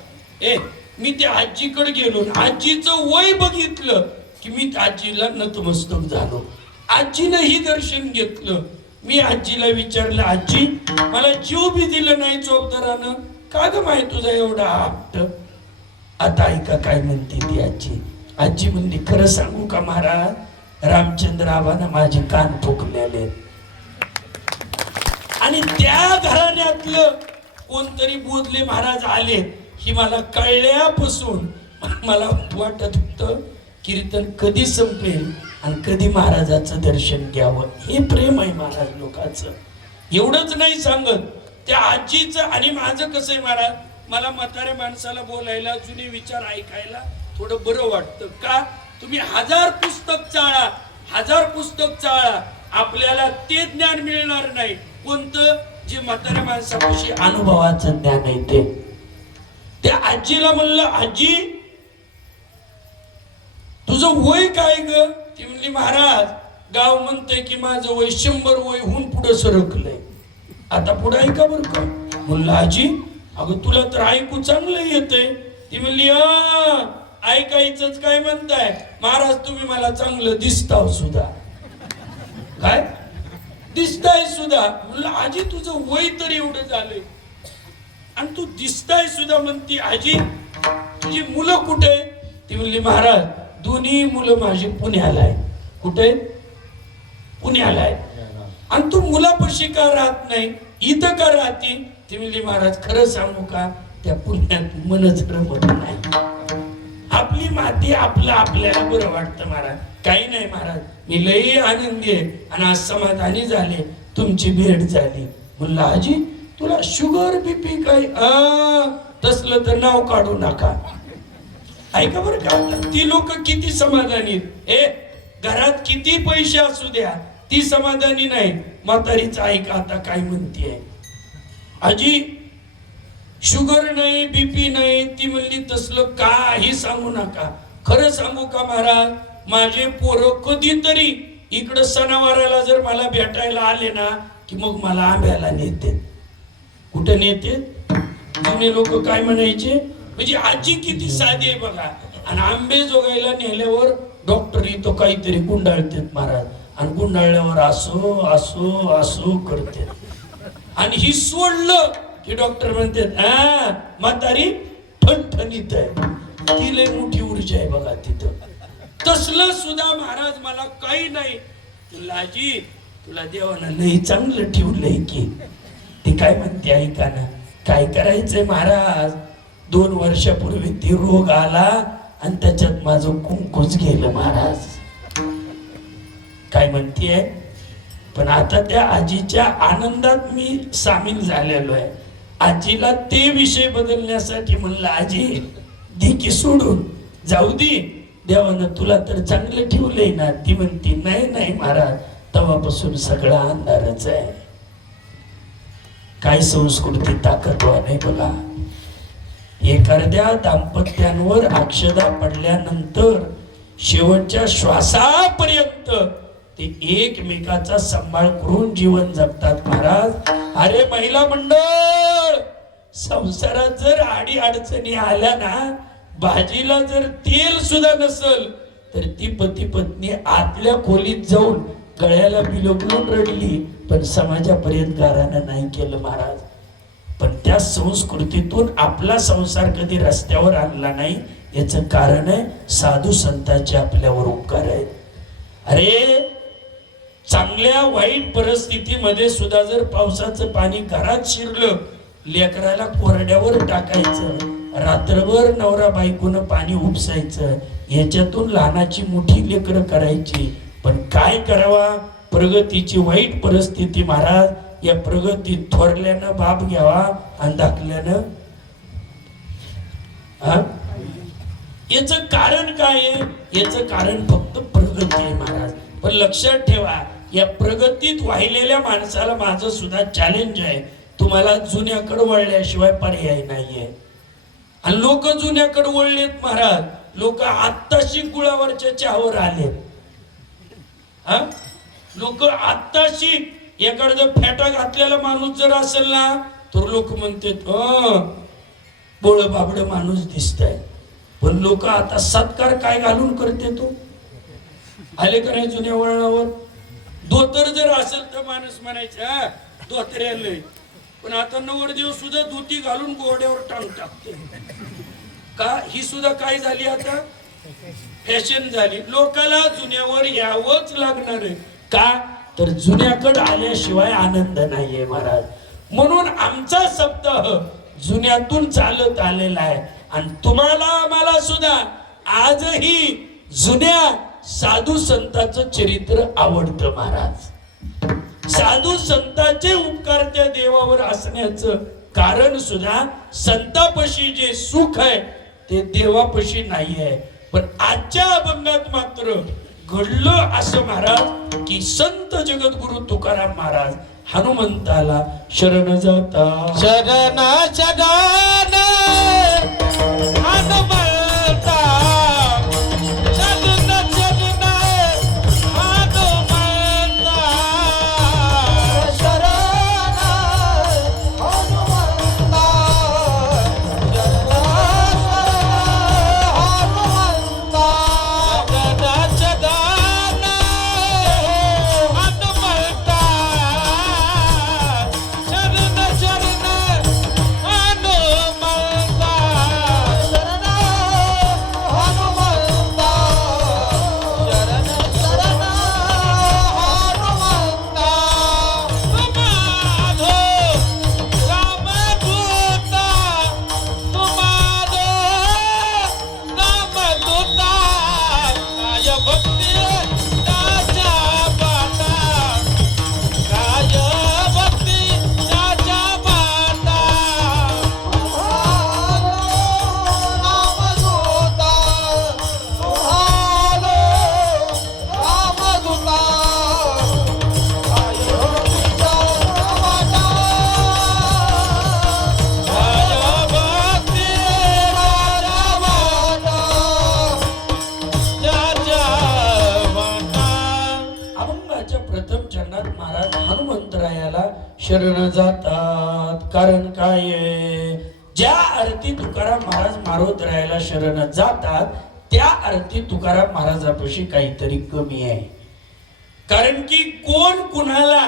मी त्या आजीकडे गेलो, आजीचं वय बघितलं की मी आजीला नतमस्तक झालो. आजीनं ही दर्शन घेतलं. मी आजीला विचारलं, आजी मला जीव बी दिलं नाही चौदारानं, का ग माय तुझा एवढा हट्ट? आता ऐका काय म्हणते ती आजी. आजी म्हणली, खरं सांगू का महाराज, रामचंद्र आबानं माझे कान फुकलेले आणि त्या घराण्यातलं कोणतरी बोधले महाराज आले ही मला कळल्यापासून मला वाटत होतं कीर्तन कधी संपेल आणि कधी महाराजाचं दर्शन घ्यावं. हे प्रेम आहे महाराज लोकांचं. एवढंच नाही सांगत, त्या आजीचं आणि माझं कसं आहे महाराज, मला म्हाताऱ्या माणसाला बोलायला, जुने विचार ऐकायला थोडं बरं वाटतं. का तुम्ही 1000 पुस्तक चाळा, 1000 पुस्तक चाळा, आपल्याला ते ज्ञान मिळणार नाही. कोणतं? जे म्हाताऱ्या माणसापाशी अनुभवाचं ज्ञान आहे ते. त्या आजीला म्हणलं, आजी तुझं वय काय ग? ती म्हणली, महाराज गाव म्हणतंय की माझं वय 100 वय होऊन पुढे सरकलंय. आता पुढे ऐका बरं का. म्हणलं, आजी अगं तुला तर ऐकू चांगलं येतंय. ती म्हणली, ऐकायचंच काय म्हणताय महाराज, तुम्ही मला चांगलं दिसताव सुद्धा. काय दिसताय सुद्धा? म्हणलं, आजी तुझं वय तर एवढं झालंय आणि तू दिसताय सुद्धा म्हणती. आजी तुझी मुलं कुठे? ती म्हणली, महाराज दोन्ही मुलं माझी पुण्याला आहे. कुठे? पुण्याला आहे. आणि तू मुलापाशी का राहत नाही, इथं का राहती? ती म्हणली, महाराज खरं सांगू का, त्या पुण्यात मनच रमत नाही. आपली माती आपलं आपल्याला बरं वाटतं महाराज. काही नाही महाराज, मी लई आनंदी आहे आणि आज समाधानी झाले, तुमची भेट झाली. म्हणलं आजी तुला शुगर बीपी काही तसलं तर नाव काढू नका. ऐका बरं का, ती लोक किती समाधानी, घरात किती पैसे असू द्या ती समाधानी नाही. म्हातारीच ऐका आता काय म्हणतीये, आजी शुगर नाही बीपी नाही. ती म्हणली तसलं काही सांगू नका. खरं सांगू का महाराज, माझे पोरं कधीतरी इकडं सणावाराला जर मला भेटायला आले ना की मग मला आंब्याला नेते. कुठं नेते? जुने लोक काय म्हणायचे, म्हणजे आजी किती साधी आहे बघा. आणि आंबे जोगायला नेल्यावर डॉक्टर तो काहीतरी गुंडाळतात महाराज, आणि गुंडाळल्यावर असो असो असो करते. आणि ही सोडलं की डॉक्टर म्हणतात हा म्हातारी ठणठणीत आहे, ती लय मोठी ऊर्जा आहे बघा तिथं. तसलं सुद्धा महाराज मला काही नाही. तुला आजी तुला देवानं लई चांगलं ठेवलंय की. ती काय म्हणते ऐका ना, काय करायचंय महाराज, 2 वर्षापूर्वी ती रोग आला आणि त्याच्यात माझं कुंकूच गेलं महाराज. काय म्हणतीये, पण आता त्या आजीच्या आनंदात मी सामील झालेलो आहे. आजीला ते विषय बदलण्यासाठी म्हणलं आजी दे की सोडून, जाऊ दे, देवानं तुला तर चांगलं ठेवलंय ना. ती म्हणती नाही नाही महाराज, तेव्हापासून सगळा अंधारच आहे. काय संस्कृती ताकदवान आहे बघा. एखाद्या दाम्पत्यांवर अक्षदा पडल्यानंतर शेवटच्या श्वासापर्यंत ते एकमेकाचा सांभाळ करून जीवन जगतात महाराज. अरे महिला मंडळ, संसारात जर आडी अडचणी आल्या ना, भाजीला जर तेल सुद्धा नसल तर ती पती पत्नी आतल्या खोलीत जाऊन गळ्याला बिलगून रडली, पण समाजापर्यंत गारानं नाही केलं महाराज. पण त्या संस्कृतीतून आपला संसार कधी रस्त्यावर आणला नाही. याचं कारण आहे साधू संतांचे आपल्यावर उपकार आहेत. अरे चांगल्या वाईट परिस्थितीमध्ये सुद्धा जर पावसाचं पाणी घरात शिरलं, लेकराला कोरड्यावर टाकायचं, रात्रभर नवरा बायकोनं पाणी उपसायचं, याच्यातून लहानाची मोठी लेकरं करायची. पण काय करावा, प्रगतीची वाईट परिस्थिती महाराज, या प्रगतीत थोरल्यानं बाप घ्यावा आणि धाकल्यानं याचं कारण काय आहे? याचं कारण फक्त प्रगती आहे महाराज. पण लक्षात ठेवा, या प्रगतीत वाहिलेल्या माणसाला माझं सुद्धा चॅलेंज आहे, तुम्हाला जुन्याकडे वळल्याशिवाय पर्याय नाहीये. आणि लोक जुन्याकडे वळलेत महाराज. लोक आत्ताशी गुळावरच्या चहावर आले. लोक आत्ताशी एखादं फेटा घातलेला माणूस जर असेल ना तर लोक म्हणतात बोळ बाबड माणूस दिसतंय. पण लोक आता सत्कार काय घालून करते, तो आले का नाही जुन्या वळणावर. धोतर जर असेल तर माणूस म्हणायचा धोतर आलंय, पण आता नवरदेव सुद्धा धोती घालून गोड्यावर टांग टाकते. का ही सुद्धा काय झाली, आता फॅशन झाली. लोकाला जुन्यावर यावंच लागणार आहे. का तर जुन्याकडे आल्याशिवाय आनंद नाहीये महाराज. म्हणून आमचा सप्ताह जुन्यातून चालत आलेला आहे. आणि तुम्हाला आम्हाला सुद्धा आजही जुन्या साधू संतांचं चरित्र आवडतं महाराज. साधू संतांचे उपकार त्या देवावर असण्याचं कारण सुद्धा संतापशी जे सुख आहे ते देवापशी नाही आहे. पण आजच्या अभंगात मात्र घडलं असं महाराज की संत जगद्गुरु तुकाराम महाराज हनुमंताला शरण जाता. शरण शरण हनुमंता, शरण शरण हनुमंता, शरण हनुमंता, शरण हनुमंता, शरण शरण हनुमंता, शरण शरण हनुमंता. महाराज हनुमंतरायाला शरण जातात. कारण काय आहे? ज्या अर्थी तुकाराम महाराज मारुतरायाला शरण जातात त्या अर्थी तुकाराम महाराजापाशी काहीतरी कमी आहे. कारण की कोण कुणाला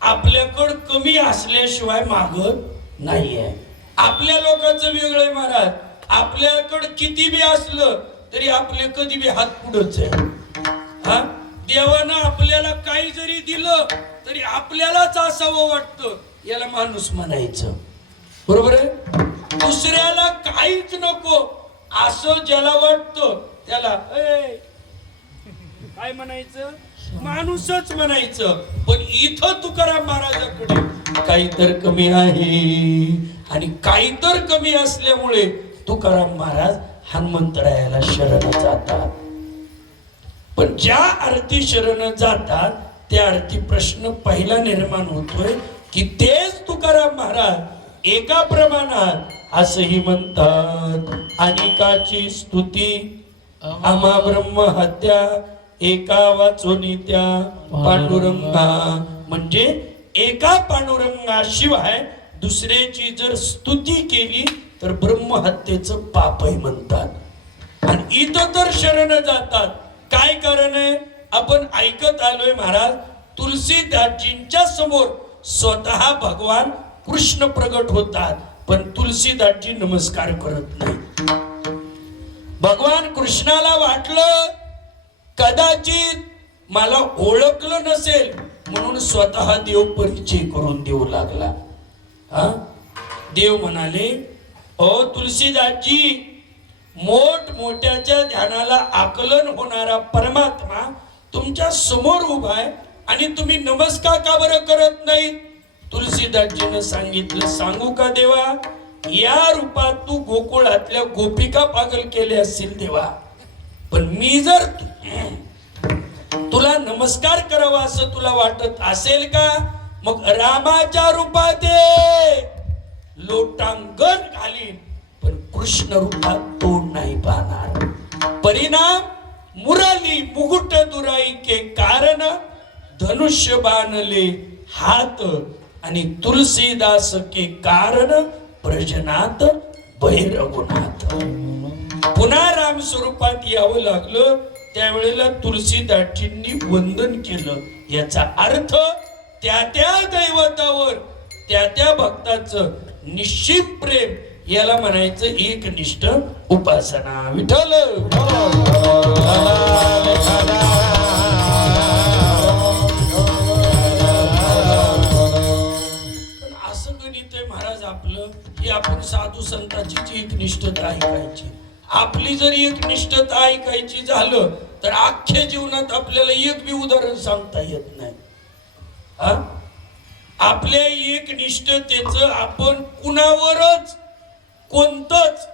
आपल्याकडं कमी असल्याशिवाय मागत नाहीये. आपल्या लोकांचं वेगळं महाराज. आपल्याकडं किती बी असलं तरी आपले कधी बी हात पुढंच आहे. हा, देवानं आपल्याला काही जरी दिलं तरी आपल्यालाच असावं वाटतं, याला माणूस म्हणायचं. बरोबर आहे. दुसऱ्याला काहीच नको असं ज्याला वाटतं त्याला काय म्हणायचं? माणूसच म्हणायचं. पण इथं तुकाराम महाराजाकडे काही तर कमी आहे आणि काही तर कमी असल्यामुळे तुकाराम महाराज हनुमंतरायाला शरण जातात. पण ज्या अर्थी शरण जातात त्या अर्थी प्रश्न पहिला निर्माण होतोय की तेच तुकाराम महाराज एका प्रमाणात असंही म्हणतात, अनेकाची स्तुती आम्हा ब्रह्म हत्या एका वाचोनी त्या पांडुरंगा. म्हणजे एका पांडुरंगाशिवाय दुसऱ्याची जर स्तुती केली तर ब्रह्महत्येचं पापही म्हणतात. आणि इथं तर शरण जातात. काय कारण आहे? आपण ऐकत आलोय महाराज तुलसीदासजींच्या समोर स्वतः भगवान कृष्ण प्रगट होतात, पण तुलसीदासजी नमस्कार करत नाही. भगवान कृष्णाला वाटलं कदाचित मला ओळखलं नसेल म्हणून स्वतः देव परिचय करून देऊ लागला. हा, देव म्हणाले, ओ तुलसीदासजी, मोठ मोठ्याच्या ध्यानाला आकलन होणारा परमात्मा तुमच्या समोर उभा आहे आणि तुम्ही नमस्कार का बरं करत नाही? तुलसीदासजीनं सांगितलं, सांगू का देवा? या रूपात तू गोकुळातल्या गोपिका पागल केले असतील देवा, पण मी जर तुला नमस्कार करावा असं तुला वाटत असेल का, मग रामाच्या रूपात लोटांगण घालीन, पण कृष्ण रूपात तोंड नाही पाहणार. परिणाम मुरली मुकुट दुराई के कारण धनुष्य बाणले हात आणि तुलसीदास के कारण प्रजनात बैरगुणात. पुन्हा राम स्वरूपात यावं लागलं. त्यावेळेला तुलसीदासजींनी वंदन केलं. याचा अर्थ त्या त्या दैवतावर त्या त्या भक्ताचं निश्चित प्रेम, याला म्हणायचं एकनिष्ठ उपासना. विठ्ठल असं गणित आहे महाराज आपलं, की आपण साधू संतांचीच एकनिष्ठता ऐकायची. आपली जर एकनिष्ठता ऐकायची झालं तर अख्ख्या जीवनात आपल्याला एक बी उदाहरण सांगता येत नाही. हा, आपल्या एकनिष्ठतेचं आपण कुणावरच कोणतंच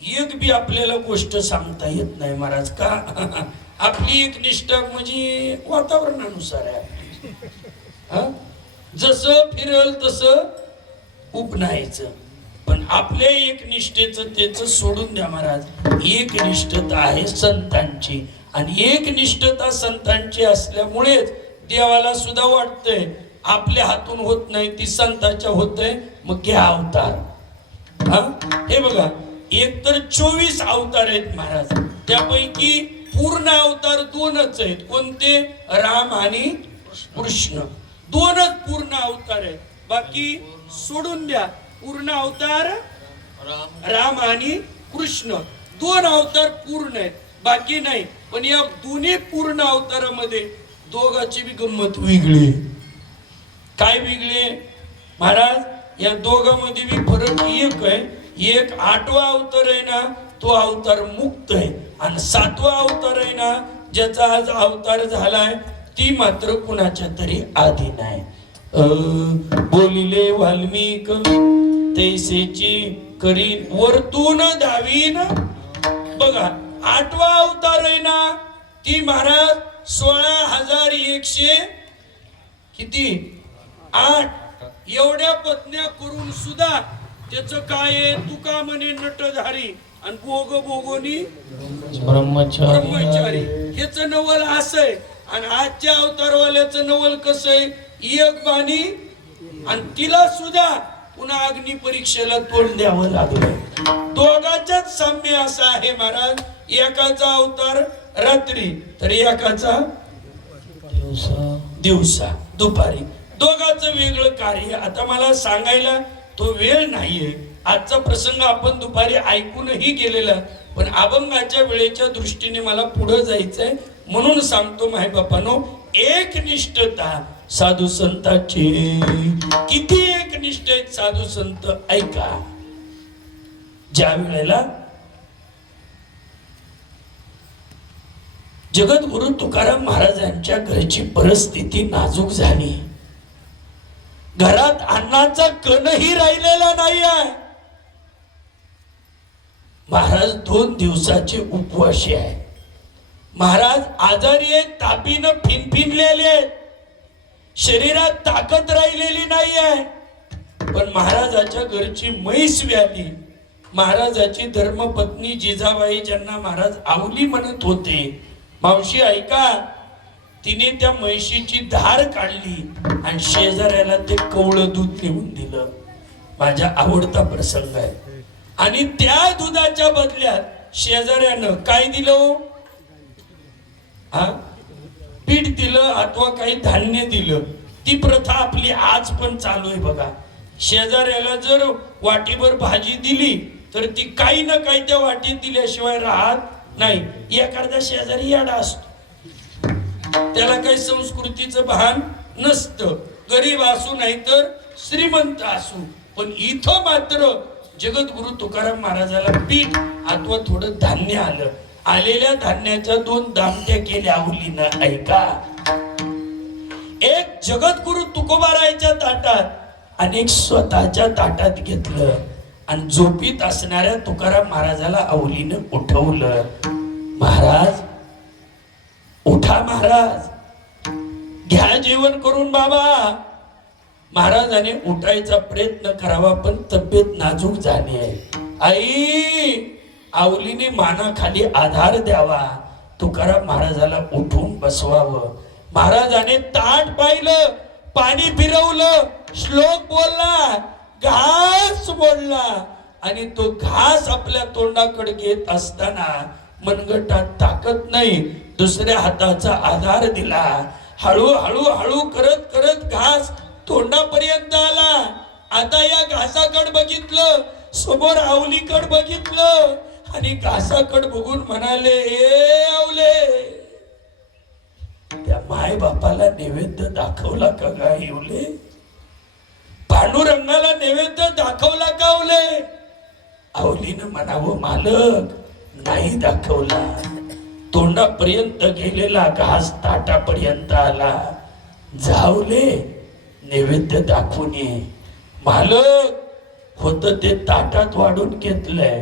एक बी आपल्याला गोष्ट सांगता येत नाही महाराज. का? आपली एकनिष्ठा म्हणजे वातावरणानुसार आहे आपली. हा, जसं फिरल तसं उपनायचं. पण आपल्या एकनिष्ठेचं त्याचं सोडून द्या महाराज. एकनिष्ठता आहे संतांची आणि एकनिष्ठता संतांची असल्यामुळेच देवाला सुद्धा वाटतंय आपल्या हातून होत नाही, ती संतांच्या होतंय, मग घ्या अवतार. हा, हे बघा, एक तर 24 अवतार आहेत महाराज. त्यापैकी पूर्ण अवतार 2च आहेत. कोणते? राम आणि कृष्ण. 2च पूर्ण अवतार आहेत. बाकी सोडून द्या. पूर्ण अवतार राम आणि कृष्ण. 2 अवतार पूर्ण आहेत, बाकी नाही. पण या दोन्ही पूर्ण अवतारामध्ये दोघांची बी गंमत वेगळी. काय वेगळे महाराज? या दोघांमध्ये बी फरक एक आहे. एक 8वा अवतार आहे ना, तो अवतार मुक्त आहे, आणि 7वा अवतार आहे ना, ज्याचा आज अवतार झालाय, ती मात्र कुणाच्या तरी आधी नाही. बोलिले वाल्मिक तैसेची करीन वरतून धावीन. बघा, 8वा अवतार आहे ना, ती महाराज 16,100 किती 8 एवढ्या पत्न्या करून सुद्धा त्याचं काय आहे? तुका म्हणे नटधारी आणि बोगोनी ब्रह्मचारी. ह्याच नवल असं आहे. आणि आजच्या अवतारवाल्याचं नवल कसं आहे? एक बाणी आणि तिला सुद्धा पुन्हा अग्नी परीक्षेला तोंड द्यावं लागलं. दोघांच्याच साम्य असा आहे महाराज. एकाचा अवतार रात्री तर एकाचा दिवसा दुपारी. दोघांचं वेगळं कार्य. आता मला सांगायला तो वेळ नाहीये. आजचा प्रसंग आपण दुपारी ऐकूनही गेलेला, पण अभंगाच्या वेळेच्या दृष्टीने मला पुढे जायचंय म्हणून सांगतो माय बापानो. एकनिष्ठता साधू संताची. किती एकनिष्ठ आहेत साधू संत ऐका. ज्या वेळेला जगद्गुरु तुकाराम महाराजांच्या घरची परिस्थिती नाजूक झाली, घरात अन्नाचा कणही राहिलेला नाही आहे. महाराज 2 दिवसाचे उपवासी आहे. महाराज आजारी आहेत, तापीनं फिनफिनलेले आहेत, शरीरात ताकद राहिलेली नाही आहे. पण महाराजाच्या घरची म्हैस व्याधी. महाराजाची धर्मपत्नी जिजाबाई, ज्यांना महाराज आवली म्हणत होते, मावशी ऐका, तिने त्या म्हैशीची धार काढली आणि शेजाऱ्याला ते कवळं दूध नेऊन दिलं. माझा आवडता प्रसंग आहे. आणि त्या दुधाच्या बदल्यात शेजाऱ्यानं काय दिलं? पीठ दिलं अथवा काही धान्य दिलं. ती प्रथा आपली आज पण चालू आहे बघा. शेजाऱ्याला जर वाटीभर भाजी दिली तर ती काही ना काही त्या वाटीत दिल्याशिवाय राहत नाही. एखादा शेजारी याडा असतो, त्याला काही संस्कृतीचं भान नसतं, गरीब असू नाही तर श्रीमंत असू. पण इथं मात्र जगद्गुरु तुकाराम महाराजाला पीठ अथवा थोडं धान्य आलं. आलेल्या धान्याच्या 2 दामट्या केल्या आवलीनं. ऐका, एक जगद्गुरु तुकोबारायच्या ताटात आणि एक स्वतःच्या ताटात घेतलं आणि झोपीत असणाऱ्या तुकाराम महाराजाला आवलीनं उठवलं. महाराज उठा, महाराज घ्या जेवण करून बाबा. महाराजाने उठायचा प्रयत्न करावा पण तब्येत नाजूक झाली आहे. आई, आवलीने मानाखाली आधार द्यावा, तुकाराम महाराजाला उठून बसवावं. महाराजाने ताट पाहिलं, पाणी फिरवलं, श्लोक बोलला, घास बोलला आणि तो घास आपल्या तोंडाकडे घेत असताना मनगटात ताकद नाही, दुसऱ्या हाताचा आधार दिला. हळूहळू हळू करत करत घास तोंडापर्यंत आला. आता या घासाकड बघितलं, समोर आवलीकड बघितलं आणि घासाकड बघून म्हणाले, ए आवले, त्या माय बापाला नैवेद्य दाखवला का गा येवले? पांडुरंगाला नैवेद्य दाखवला का आवले? आवलीनं म्हणावं, मालक नाही दाखवला. तोंडापर्यंत गेलेला घास ताटापर्यंत आला. जावले नैवेद्य दाखवून ये. मालक होत ते ताटात वाढून घेतलंय,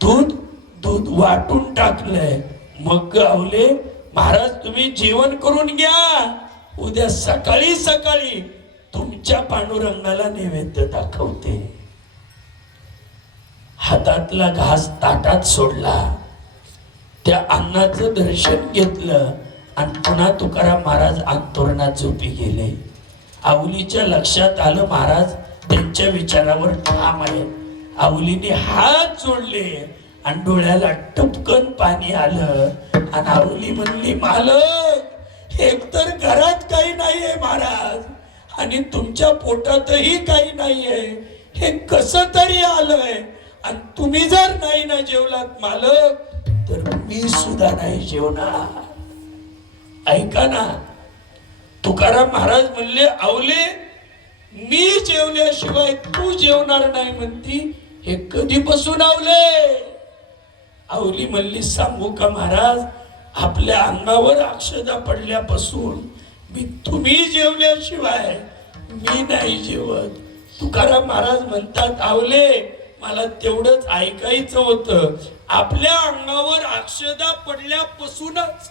दूध वाटून टाकलंय. मग गावले, महाराज तुम्ही जेवण करून घ्या, उद्या सकाळी सकाळी तुमच्या पांडुरंगाला नैवेद्य दाखवते. हातातला घास ताटात सोडला, त्या अन्नाचं दर्शन घेतलं आणि पुन्हा तुकाराम महाराज अंतुरणात झोपी गेले. आवलीच्या लक्षात आलं महाराज त्यांच्या विचारावर ठाम आहे. आवलीने हात जोडले आणि डोळ्याला टपकन पाणी आलं आणि आवली म्हणली, मालक एकतर घरात काही नाहीये महाराज आणि तुमच्या पोटातही काही नाहीये. हे कसं तरी आलंय आणि तुम्ही जर नाही ना जेवलात मालक तर मी सुद्धा नाही जेवणार. ऐका ना, तुकाराम महाराज म्हणले, आवले मी जेवल्याशिवाय तू जेवणार नाही म्हणती, हे कधीपासून आवले? आवली म्हणली, सांगू का महाराज, आपल्या अंगावर अक्षदा पडल्यापासून मी तुम्ही जेवल्याशिवाय मी नाही जेवत. तुकाराम महाराज म्हणतात, आवले मला तेवढंच ऐकायचं होतं, आपल्या अंगावर अक्षदा पडल्यापासूनच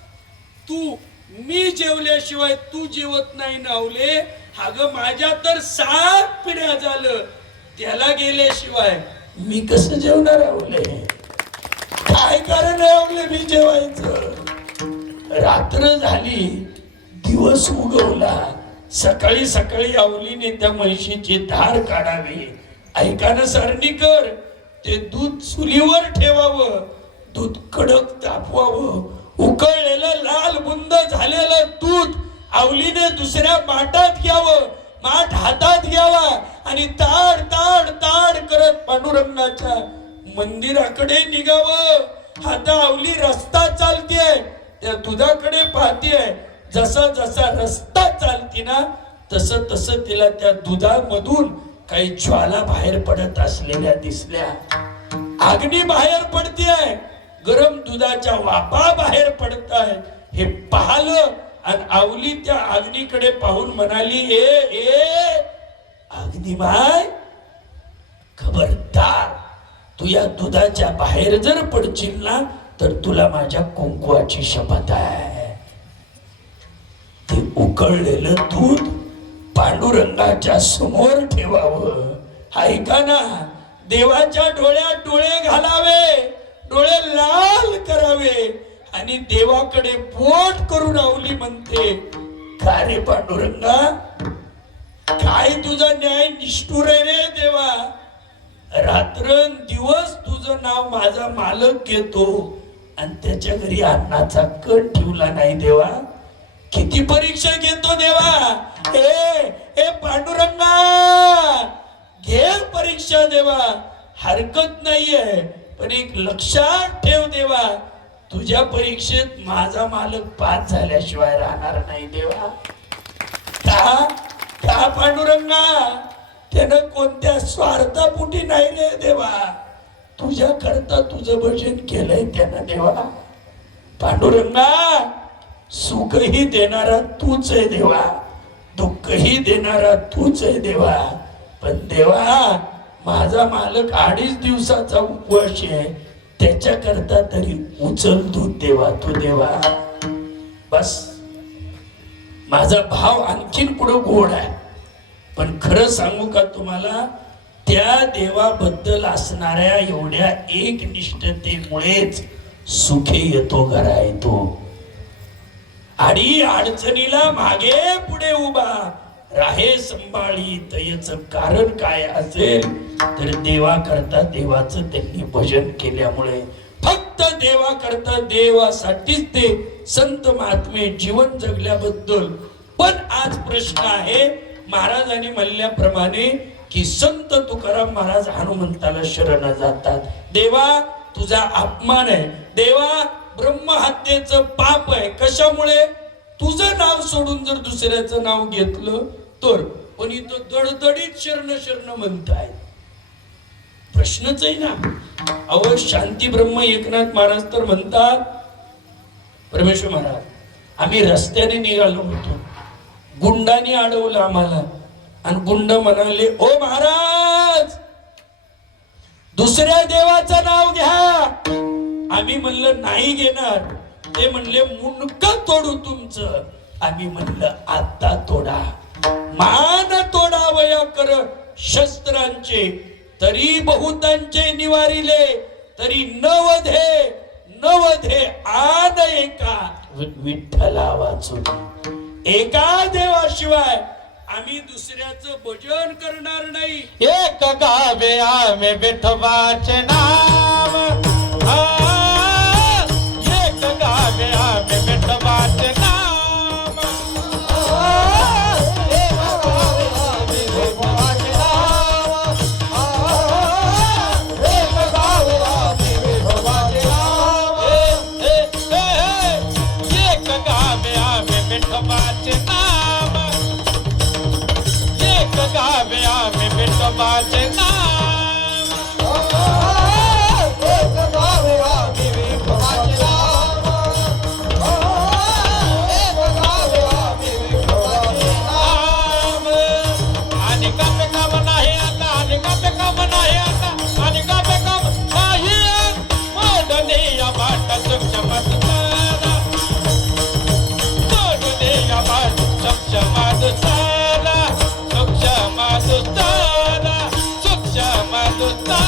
तू मी जेवल्याशिवाय तू जेवत नाही नावले. अगं माझ्या तर 7 पिढ्या झालं, त्याला गेल्याशिवाय मी कसं जेवणार आवले? काय कारण आवले मी जेवायचं? रात्र झाली, दिवस उगवला, सकाळी सकाळी आवलीने त्या म्हैशीची धार काढावी. ऐका ना सारणीकर, ते दूध चुलीवर ठेवावं, दूध कडक तापवावं, उकळलेलं लाल बुंद झालेलं दूध आवलीने दुसऱ्या माठात घ्यावं, माठ हातात घ्यावा आणि ताड ताड ताड करत पांडुरंगाच्या मंदिराकडे निघावं. आता आवली रस्ता चालतीये, त्या दुधाकडे पाहतीये. जसा जसा रस्ता चालती ना तसं तसं तिला त्या दुधामधून काही ज्वाला बाहेर पडत असलेल्या दिसल्या. अग्नी बाहेर पडतीये, गरम दुधाच्या वाफा बाहेर पडतायत. हे पाहिलं आणि आवली त्या अग्नीकडे पाहून म्हणाली, ए अग्निमाय, खबरदार, तू या दुधाच्या बाहेर जर पडशील ना तर तुला माझ्या कुंकवाची शपथ आहे. ते उकळलेलं दूध पांडुरंगाच्या समोर ठेवावं. ऐका ना, देवाच्या डोळ्यात डोळे घालावे, डोळे लाल करावे आणि देवाकडे पोट करून आवली म्हणते, का रे पांडुरंगा, काय तुझा न्याय निष्ठुर आहे रे देवा. रात्रंदिवस तुझं नाव माझा मालक घेतो आणि त्याच्या घरी अन्नाचा कण ठेवला नाही देवा. किती परीक्षा घेतो देवा. ए पांडुरंगा, घे परीक्षा देवा, हरकत नाहीये, पण एक लक्षात ठेव देवा, तुझ्या परीक्षेत माझा मालक पास झाल्याशिवाय राहणार नाही देवा. का पांडुरंगा, त्यानं कोणत्या स्वार्थापोटी नाही रे देवा, तुझ्या करता तुझं भजन केलंय त्यानं देवा. पांडुरंगा, सुखही देणारा तूच आहे देवा, दुःखही देणारा तूच आहे देवा. पण देवा, माझा मालक 2.5 दिवसाचा उपवास आहे, त्याच्या करता तरी उचल दूध देवा तू देवा. बस, माझा भाव आणखीन पुढं गोड आहे, पण खरं सांगू का तुम्हाला, त्या देवाबद्दल असणाऱ्या एवढ्या एकनिष्ठतेमुळेच सुखे येतो, घरा येतो. आडी अडचणीला मागे पुढे उभा राहे संभाळी, तयच कारण काय असेल तर देवा करता देवाचं त्यांनी भजन केल्यामुळे. फक्त देवा करता देवासाठीच ते संत महात्मे जीवन जगल्याबद्दल. पण आज प्रश्न आहे, महाराजांनी म्हणल्याप्रमाणे की संत तुकाराम महाराज हनुमंताला शरण जातात. देवा, तुझा अपमान आहे देवा, ब्रह्महत्येचं पाप आहे. कशामुळे? तुझं नाव सोडून जर दुसऱ्याचं नाव घेतलं तर. पण इथं दडदडीत शरण शरण म्हणताय, प्रश्नच आहे ना. अहो, शांती ब्रह्म एकनाथ महाराज तर म्हणतात, परमेश्वर महाराज, आम्ही रस्त्याने निघालो होतो, गुंडाने अडवलं आम्हाला आणि गुंड म्हणाले, ओ महाराज, दुसऱ्या देवाचं नाव घ्या. आम्ही म्हणलं नाही घेणार. ते म्हणले, मुंडकं तोडू तुमचं. आम्ही म्हणलं आता तोडा, मान तोडावया कर शस्त्रांचे, तरी बहुतांचे निवारिले, तरी नवधे आन एका विठ्ठला वाचून. एका देवाशिवाय आम्ही दुसऱ्याचं भजन करणार नाही. एक गावे आम्ही विठोबाचे नाव, एक गावे आम्ही विठोबाचे नाव. गावे आम्ही विठोबाचे नाम, एक गावे आम्ही विठोबाचे नाम, एक गावे आम्ही विठोबाचे नाम. आणि कापे काम नाही आता, आणि कापे काम नाही आता, आणि कापे काम नाही. मोडणे या बाट सक्षम दुसरा, मोडणे या बाट सक्षम दुसरा.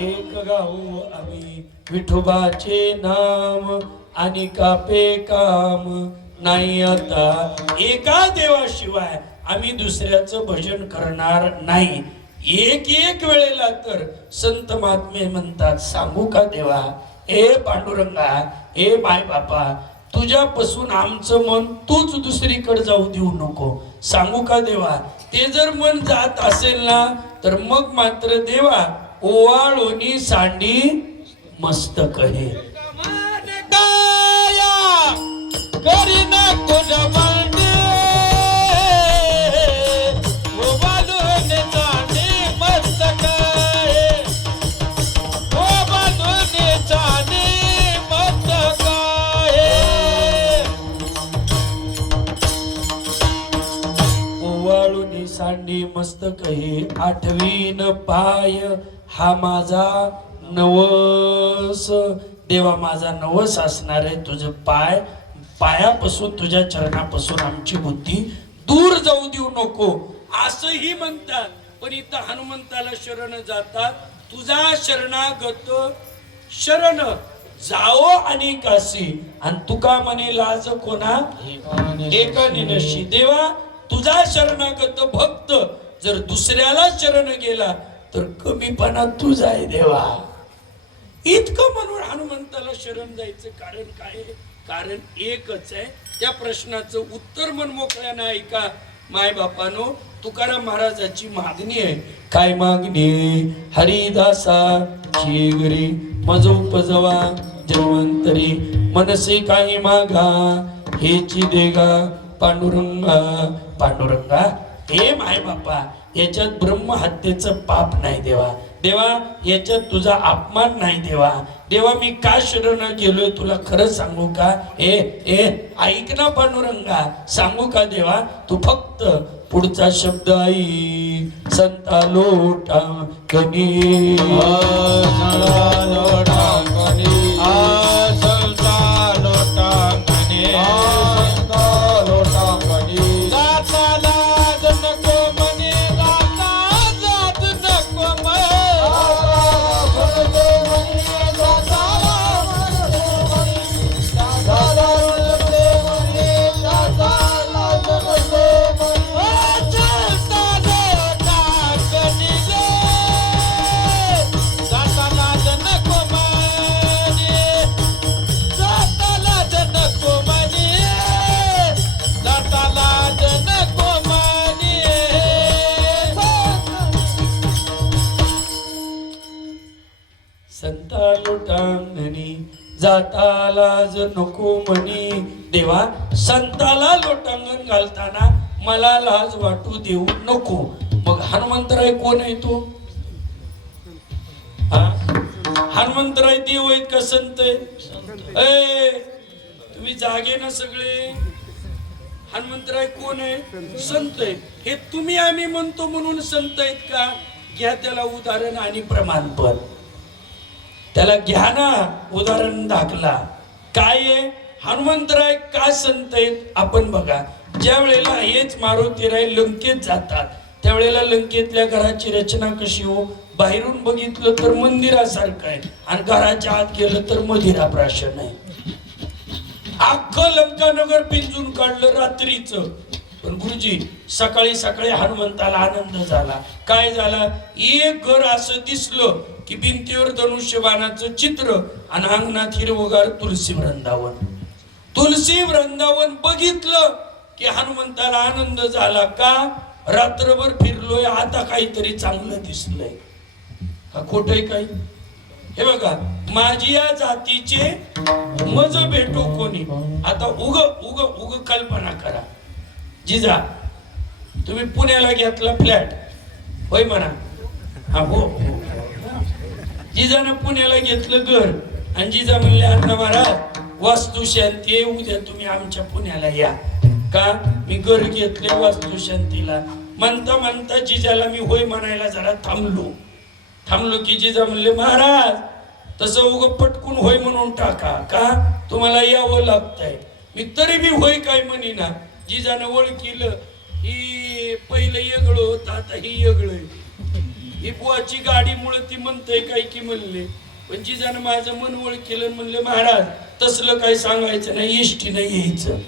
एक गाऊ आम्ही विठोबाचे नाम, आणि कापे काम नाही आता एका देवाशिवाय आम्ही दुसऱ्याचं भजन करणार नाही. एक वेळेला तर संत महात्मे म्हणतात, सांगू का देवा, ए पांडुरंगा, ए माय बापा, तुझ्यापासून आमचं मन तूच दुसरीकडे जाऊ देऊ नको. सांगू का देवा, ते जर मन जात असेल ना तर मग मात्र देवा ओवाळोनी सांडी मस्तक हे. करी नको जमाने ओ बालूने चांदी मस्तक आहे, ओ बालूने चांदी मस्तक आहे. ओवाळूनी सांडी मस्तक हे, आठवीन पाय हा माझा नवस. देवा माझा नवस असणार आहे तुझं पाय, पायापासून तुझ्या चरणापासून आमची बुद्धी दूर जाऊ देऊ नको असंही म्हणतात. पण इथं हनुमंताला शरण जातात, तुझा शरणागत शरण जाओ आणि काशी, आणि तुका म्हणे लाज कोणा एकाने नशी. देवा तुझा शरणागत भक्त जर दुसऱ्याला शरण गेला तर कमीपणा तुझा आहे देवा. इतकं म्हणून हनुमंताला शरण जायचं कारण काय? कारण एकच आहे. त्या प्रश्नाचं उत्तर मन मोकळ्यानं ऐका माय बापानो. तुकाराम महाराजाची मागणी आहे. काय मागणी? हरिदासाची घरी मज उपजवा जन्वंतरी, मनसे काही मागा हेची देगा पांडुरंगा. पांडुरंगा हे माय बापा, याच्यात ब्रह्म हत्येचं पाप नाही देवा. देवा याच्यात तुझा अपमान नाही देवा. देवा मी का शरण गेलोय तुला खरं सांगू का? ऐक ना पांडुरंगा, सांगू का देवा? तू फक्त पुढचा शब्द ऐक. संता लोटा कनी संता लोटा कनी, संता लोटा कनी, संता लोटा कनी. जाता लाज नको म्हणे, जाता लाज नको म्हणे, संता लोटांगणी जाता लाज नको म्हणी. देवा संताला लोटांगण घालताना मला लाज वाटू देऊ नको. मग हनुमंतराय कोण आहे तो? हनुमंतराय देव आहेत का संत आहे? तुम्ही जागे ना सगळे. हनुमंतराय कोण आहे? संत आहे. हे तुम्ही आम्ही म्हणतो म्हणून संत आहेत का? घ्या त्याला उदाहरण आणि प्रमाणपत्र. त्याला घ्या ना उदाहरण दाखला. काय आहे? हनुमंतराय का संत आहेत आपण बघा. ज्या वेळेला हेच मारुतीराय लंकेत जातात त्यावेळेला लंकेतल्या घराची रचना कशी हो? बाहेरून बघितलं तर मंदिरासारखं आहे आणि घराच्या आत गेलं तर मदिरा प्राशन आहे. अख्खं लंकानगर पिंजून काढलं रात्रीचं. पण गुरुजी सकाळी सकाळी हनुमंताला आनंद झाला. काय झाला? एक घर असं दिसलं की भिंतीवर धनुष्यबाणाचं चित्र आणि अंगणात हिरवगार तुलसी वृंदावन. तुलसी वृंदावन बघितलं की हनुमंताला आनंद झाला. का? रात्रभर फिरलोय, आता काहीतरी चांगलं दिसलंय. हा खोट आहे काही? हे बघा, माझी या जातीचे मज भेटो कोणी. आता उग उग उग कल्पना करा. जिजा तुम्ही पुण्याला घेतला फ्लॅट, होय म्हणा. हा हो, जिजानं पुण्याला घेतलं घर आणि जिजा म्हणले अण्णा महाराज वास्तू शांती आहे, उद्या तुम्ही आमच्या पुण्याला या. का? मी घर घेतले वास्तू शांतीला. म्हणता म्हणता जिजाला मी होय म्हणायला जरा थांबलो की जिजा म्हणले महाराज तसं उग पटकून होय म्हणून टाका. का? तुम्हाला यावं लागतंय. मी तरी बी होय काय म्हणीना. जिजानं ओळखीलं ही पहिलं येगळं होतं, आता ही येगळं. ही बुवाची गाडीमुळे ती म्हणतंय काय की म्हणले. पण जिजानं माझं मन ओळखीलं म्हणले महाराज तसलं काही सांगायचं नाही, एसटीनं यायचं.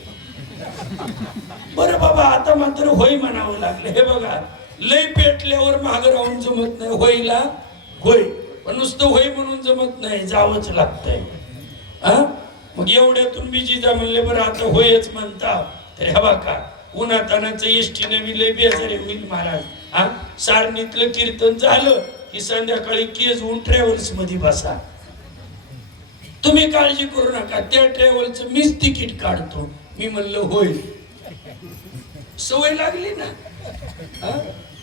बरं बाबा आता मात्र होय म्हणावं लागलं. हे बघा लय पेटल्यावर मागं राहून जमत नाही. होईला होय, पण नुसतं होय म्हणून जमत नाही, जावंच लागतंय. हा मग एवढ्यातून बी जिजा म्हणले बरं आता होयच म्हणता तर ह्या बघा उन्हातानाचं एसटीने बी लय बेजारी होईल महाराज. हा सारणीतलं कीर्तन झालं की संध्याकाळी केज होऊन ट्रॅव्हल्स मध्ये बसा. तुम्ही काळजी करू नका, त्या ट्रॅव्हलचं मीच तिकीट काढतो. मी म्हणलं होय, सवय लागली ना.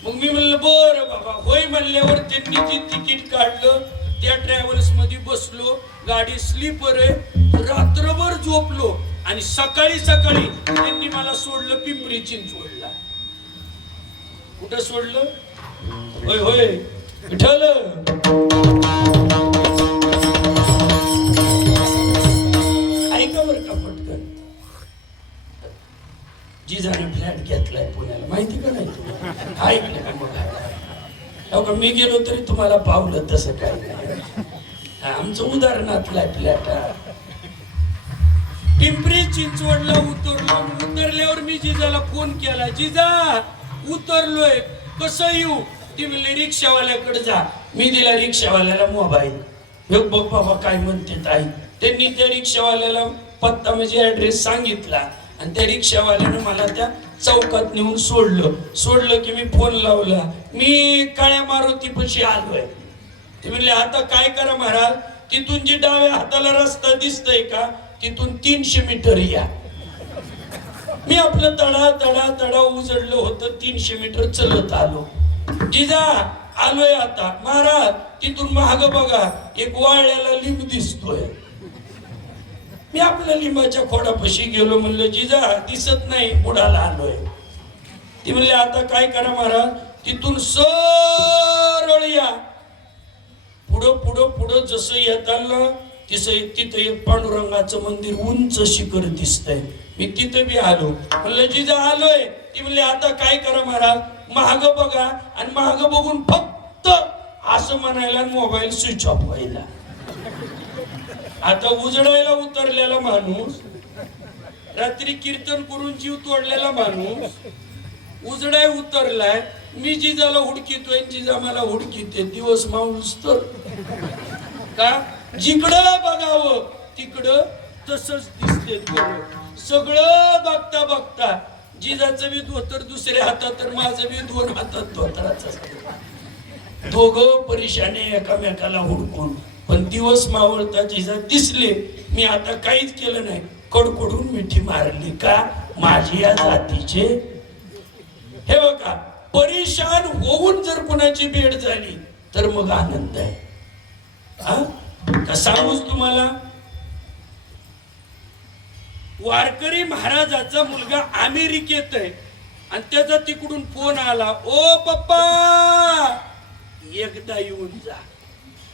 मग मी म्हणलं बरं बाबा होय म्हणल्यावर त्यांनी जे तिकीट काढलं त्या ट्रॅव्हल्स मध्ये बसलो. गाडी स्लीपर आहे, रात्रभर झोपलो आणि सकाळी सकाळी त्यांनी मला सोडलं पिंपरी चिंचवडला. कुठं सोडलं? होय होय विठ्ठल. ऐका बरं का पटकन, जिजाने फ्लॅट घेतलाय पुण्याला, माहिती का नाही तुम्हाला? ऐकलं का मग? मी गेलो तरी तुम्हाला पावलं तसं काही नाही. आमचं उदाहरणातला फ्लॅट. पिंपरी चिंचवडला उतरलो. उतरल्यावर मी जिजाला फोन केला, जिजा उतरलोय कसं येऊ? ती म्हणली रिक्षावाल्याकडे जा. मी दिला रिक्षावाल्याला मोबाईल. बघ बाबा काय म्हणते ताई. त्यांनी त्या रिक्षावाल्याला पत्ता म्हणजे ऍड्रेस सांगितला आणि त्या रिक्षावाल्यानं मला त्या चौकात नेऊन सोडलं की मी फोन लावला. मी काळ्या मारुतीपाशी आलोय. ते म्हणले आता काय करा महाराज, तिथून जी डाव्या हाताला रस्ता दिसतोय का तिथून 300 मीटर या. मी आपलं तडा उजडलं होतं, 300 मीटर चलत आलो. जिजा आलोय आता. महाराज तिथून महाग बघा एक वाळल्याला लिंब दिसतोय. मी आपल्या लिंबाच्या खोडापाशी गेलो. म्हणलं जिजा दिसत नाही, बुडाला आलोय. ती म्हणले आता काय करा महाराज, तिथून सरळ या. पुढं जसं येताना तिथं एक पांडुरंगाचं मंदिर उंच शिखर दिसतंय. मी तिथं बी आलो. म्हणलं जिजा आलोय. ती म्हणले आता काय करा महाराज, महाग बघा आणि महाग बघून फक्त असं म्हणायला मोबाईल स्विच ऑफ व्हायला. आता उजडायला उतरलेला माणूस, रात्री कीर्तन करून जीव तोडलेला माणूस उजडाय उतरलाय. मी जिजाला हुडकीतोय, जिजा मला हुडकीते. दिवस माणूस तर का जिकडं बघावं तिकडं तसंच दिसते. सगळं बघता जिजाचं बी धोतर दुसऱ्या हातात तर माझं बी 2 हातात धोतराच. दोघं परेशाने एकामेकाला हुडकून. पण दिवस मावळता जिजा दिसले. मी आता काहीच केलं नाही, कडकडून मिठी मारली. का माझी या जातीचे. हे बघा परेशान होऊन जर कुणाची भेट झाली तर मग आनंद आहे. का सांगूच तुम्हाला, वारकरी महाराजाचा मुलगा अमेरिकेत आहे आणि त्याचा तिकडून फोन आला, ओ पप्पा एकदा येऊन जा.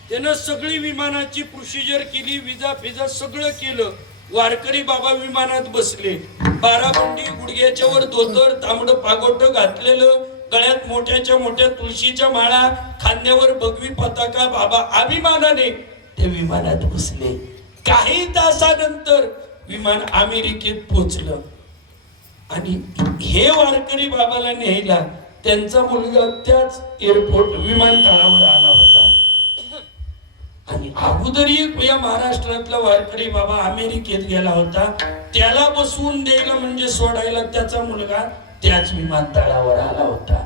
त्यानं सगळी विमानाची प्रोसिजर केली, विजा फिजा सगळं केलं. वारकरी बाबा विमानात बसले. 12 बंडी, गुडघ्याच्या वर धोतर, तांबडं पागोटं घातलेलं, गळ्यात मोठ्याच्या मोठ्या तुळशीच्या माळा, खांद्यावर भगवी पताका. बाबा अभिमानाने ते विमानात बसले. काही तासानंतर विमान अमेरिकेत पोहोचलं आणि हे वारकरी बाबाला न्यायला त्यांचा मुलगा त्याच एअरपोर्ट विमानतळावर आला होता. आणि अगोदर एक या महाराष्ट्रातला वारकरी बाबा अमेरिकेत गेला होता. त्याला बसवून द्यायला म्हणजे सोडायला त्याचा मुलगा त्याच विमानतळावर आला होता.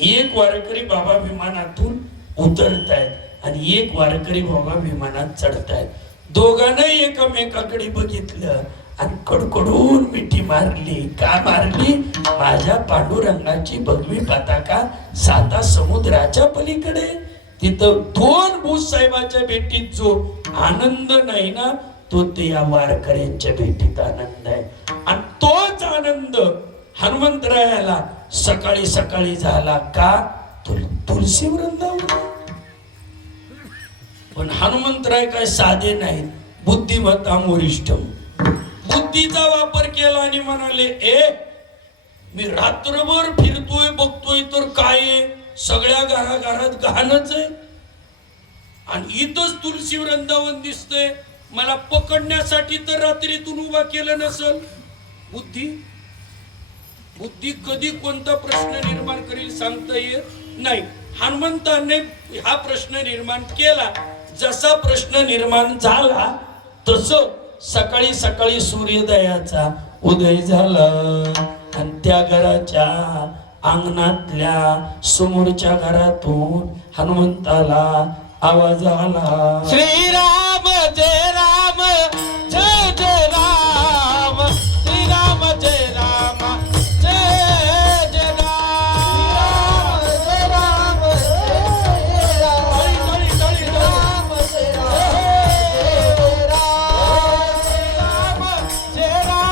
एक वारकरी बाबा विमानातून उतरतायत आणि एक वारकरी बाबा विमानात चढतायत. दोघांना एकमेकाकडे बघितलं आणि कडकडून मिठी मारली. का मारली? माझ्या पांडुरंगाची भगवी पताका 7 समुद्राच्या पलीकडे. तिथं 2 भूसाहेबाच्या भेटीत जो आनंद नाही ना, तो ते या वारकऱ्यांच्या भेटीत आनंद आहे. आणि तोच आनंद हनुमंतरायाला सकाळी सकाळी झाला. का? तुलसी वृंदावन. पण हनुमंतराय काय साधे नाहीत, बुद्धिमत्ताम वरिष्ठम. बुद्धीचा वापर केला आणि म्हणाले, मी रात्रभर फिरतोय बघतोय तर काय सगळ्या घराघरात घाणच आहे आणि इथंच तुलसी वृंदावन दिसतंय. मला पकडण्यासाठी तर रात्रीतून उभा केलं नसल. बुद्धी बुद्धी कधी कोणता प्रश्न निर्माण करील सांगता येत नाही. हनुमंताने हा प्रश्न निर्माण केला. जसा प्रश्न निर्माण झाला तस सकाळी सकाळी सूर्योदयाचा उदय झाला आणि त्या घराच्या अंगणातल्या समोरच्या घरातून हनुमंताला आवाज आला. श्रीराम जय राम जय जय राम श्रीराम जय राम जय जय राम जय राम जय राम राम जय राम जय राम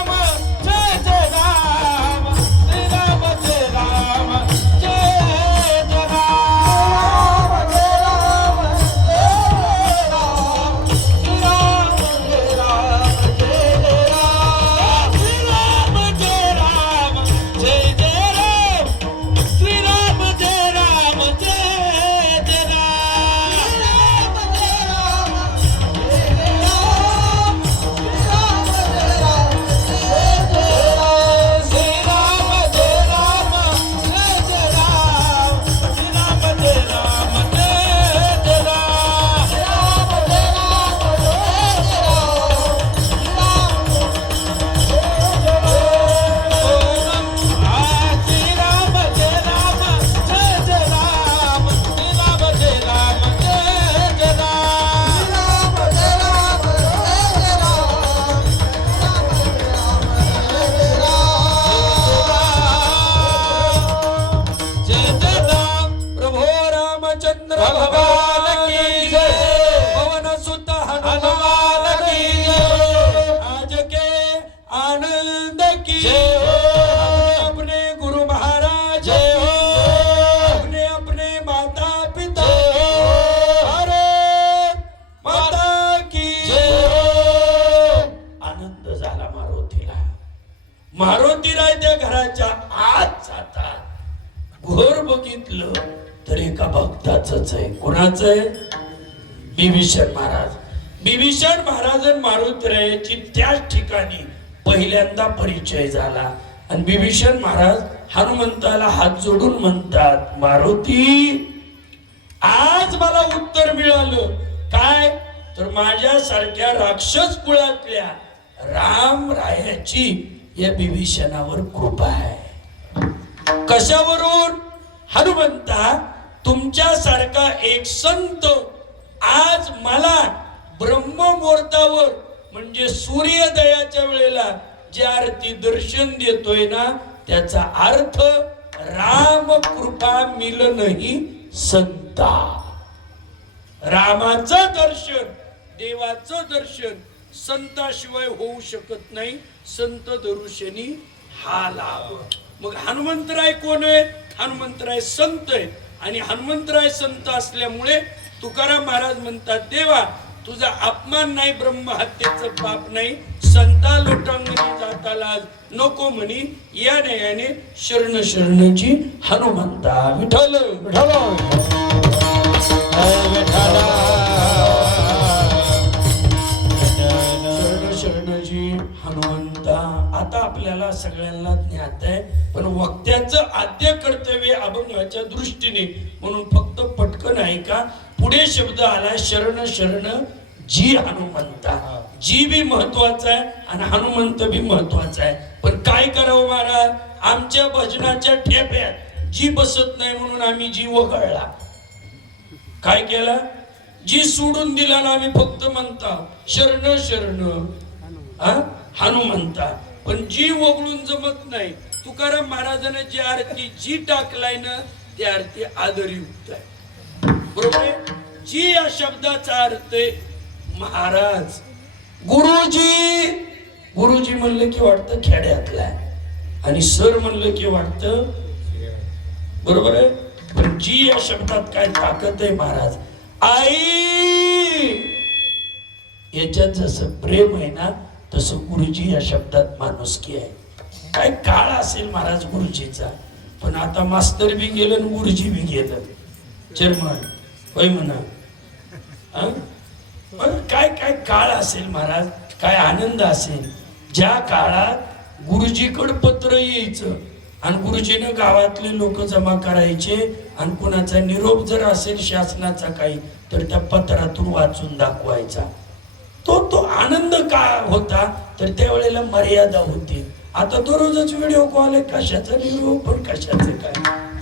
जय जय राम श्रीराम जय राम जय जय मारुतीराय त्या घराच्या आत जातात. घोर बघितलं तर एका भक्ताच आहे. कोणाच आहे? बिभीषण महाराज. बिभीषण महाराज आणि मारुतीरायाची त्याच ठिकाणी पहिल्यांदा परिचय झाला आणि बिभीषण महाराज हनुमंताला हात जोडून म्हणतात, मारुती आज मला उत्तर मिळालं. काय तर माझ्यासारख्या राक्षस कुळातल्या रामरायाची या बिभीषणावर कृपा आहे. कशावरून? हनुमंता तुमच्यासारखा एक संत आज मला ब्रह्ममुहूर्तावर म्हणजे सूर्योदयाच्या वेळेला जे आरती दर्शन देतोय ना त्याचा अर्थ राम कृपा मिलनही संता. रामाचं दर्शन, देवाचं दर्शन संताशिवाय होऊ शकत नाही. संत दर्शनी हा लाभ. मग हनुमंतराय कोण आहेत? हनुमंतराय संत आहेत आणि हनुमंतराय संत असल्यामुळे तुकाराम महाराज म्हणतात, देवा तुझा अपमान नाही, ब्रह्महत्येचं पाप नाही, संता लोटांगणी जाता लाज नको म्हणी, या याने शरण शरणची हनुमंता. विठ्ठल शरणजी हनुमंता. आता आपल्याला सगळ्यांना ज्ञात आहे, पण वक्त्याचं आद्य कर्तव्य अभंगाच्या दृष्टीने म्हणून फक्त पटकन ऐका. पुढे शब्द आला शरण शरण जी हनुमंता. जी बी महत्वाचा आहे आणि हनुमंत बी महत्वाचा आहे. पण काय करावं महाराज, आमच्या भजनाच्या ठेप्यात जी बसत नाही म्हणून आम्ही जी वगळला. काय केला? जी सोडून दिला ना आम्ही फक्त म्हणता शरण शरण हनुमंता. पण जी वगळून जमत नाही. तुकाराम महाराजांना जी आरती जी टाकलाय ना ती आरती आदरयुक्त आहे. बरोबर आहे? जी या शब्दाचा अर्थ आहे महाराज. गुरुजी, गुरुजी म्हणलं की वाटतं खेड्यातला आणि सर म्हणलं की वाटतं, बरोबर आहे? पण जी या शब्दात काय ताकद आहे महाराज. आई याच्यात जसं प्रेम आहे ना तसं गुरुजी या शब्दात माणुसकी आहे. काय काळ असेल महाराज गुरुजीचा, पण आता मास्तर बी गेलं आणि गुरुजी बी गेलं. चेअरमन होय म्हणा. काय काय काळ असेल महाराज, काय आनंद असेल ज्या काळात गुरुजीकडे पत्र यायचं आणि गुरुजीनं गावातले लोक जमा करायचे आणि कुणाचा निरोप जर असेल शासनाचा काही तर त्या पत्रातून वाचून दाखवायचा. तो आनंद का होता तर त्यावेळेला मर्यादा होती. आता दररोजच व्हिडिओ कॉल आहे, कशाचा निरोप पण कशाचं काय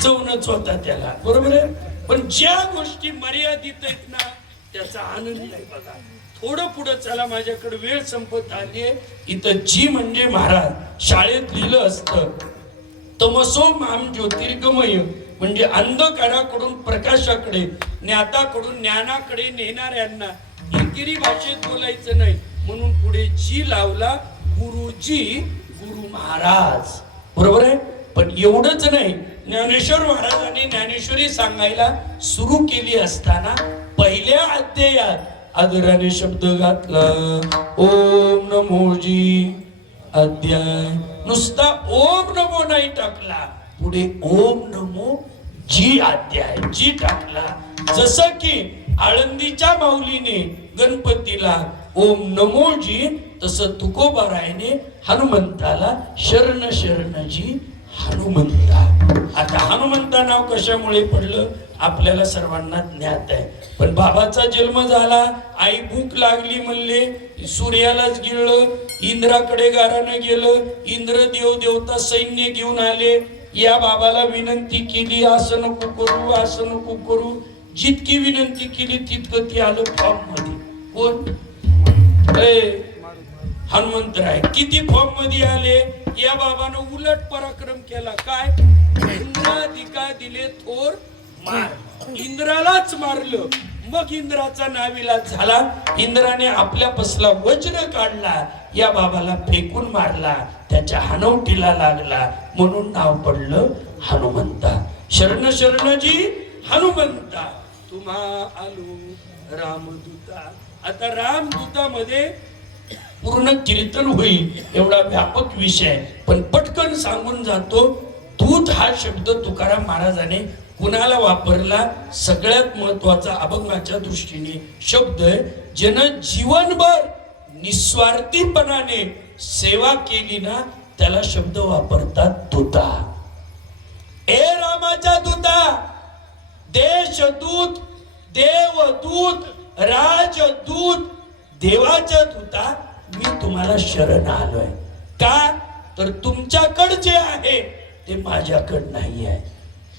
चवनच होता त्याला, बरोबर आहे. पण ज्या गोष्टी मर्यादित आहेत ना त्याचा आनंद नाही बघा. थोडं पुढं चला, माझ्याकडे वेळ संपत आली. इथं जी म्हणजे महाराज शाळेत लिहिलं असतं तमसो माम ज्योतिर्गमय म्हणजे अंधकाराकडून प्रकाशाकडे, ज्ञाताकडून ज्ञानाकडे नेणाऱ्यांना एकेरी भाषेत बोलायचं नाही म्हणून पुढे जी लावला गुरुजी, गुरु महाराज, बरोबर आहे. पण एवढंच नाही, ज्ञानेश्वर महाराजांनी ज्ञानेश्वरी सांगायला सुरू केली असताना पहिल्या अध्यायात आदराने शब्द घातला ओम नमोजी. अध्याय नुसता ओम नमो नाही टाकला, पुढे ओम नमो जी अध्याय जी टाकला. जसं की आळंदीच्या माऊलीने गणपतीला ओम नमो जी, तसं तुकोबारायने हनुमंताला शरण शरण जी हनुमंता. आता हनुमंता नाव कशामुळे पडलं आपल्याला सर्वांना ज्ञात आहे. पण बाबाचा जन्म झाला, आई भूक लागली म्हणले, सूर्यालाच गिळलं, इंद्राकडे गारानं गेलं, इंद्र देवता सैन्य घेऊन आले, या बाबाला विनंती केली असं नको करू असं नको करू. जितकी विनंती केली तितकं ती आलं फॉर्म मध्ये. कोण? हनुमंतराय. किती फॉर्म मध्ये आले, या बाबानं उलट पराक्रम केला. काय? इंद्राधिका दिले थोर मार, इंद्रालाच मारलं. मग इंद्राचा नाविलाज झाला, इंद्राने आपल्या पसला वज्र काढला, या बाबाला फेकून मारला, त्याच्या हनवटीला लागला, म्हणून नाव पडलं हनुमंता. शरण शरणजी हनुमंता, तुम्हा आलो रामदूता. आता रामदूतामध्ये पूर्ण कीर्तन होईल एवढा व्यापक विषय, पण पटकन सांगून जातो. दूत हा शब्द तुकाराम महाराजाने कुणाला वापरला? सगळ्यात महत्वाचा अभंगाच्या दृष्टीने शब्द आहे. ज्यानं जीवनभर निस्वार्थीपणाने सेवा केली ना त्याला शब्द वापरतात दूता. ए रामाच्या दूता, देशदूत, देवदूत, राजदूत, देवाच्या दूता, मी तुम्हाला शरण आलोय. का? तर तुमच्याकडे जे आहे ते माझ्याकडे नाही आहे.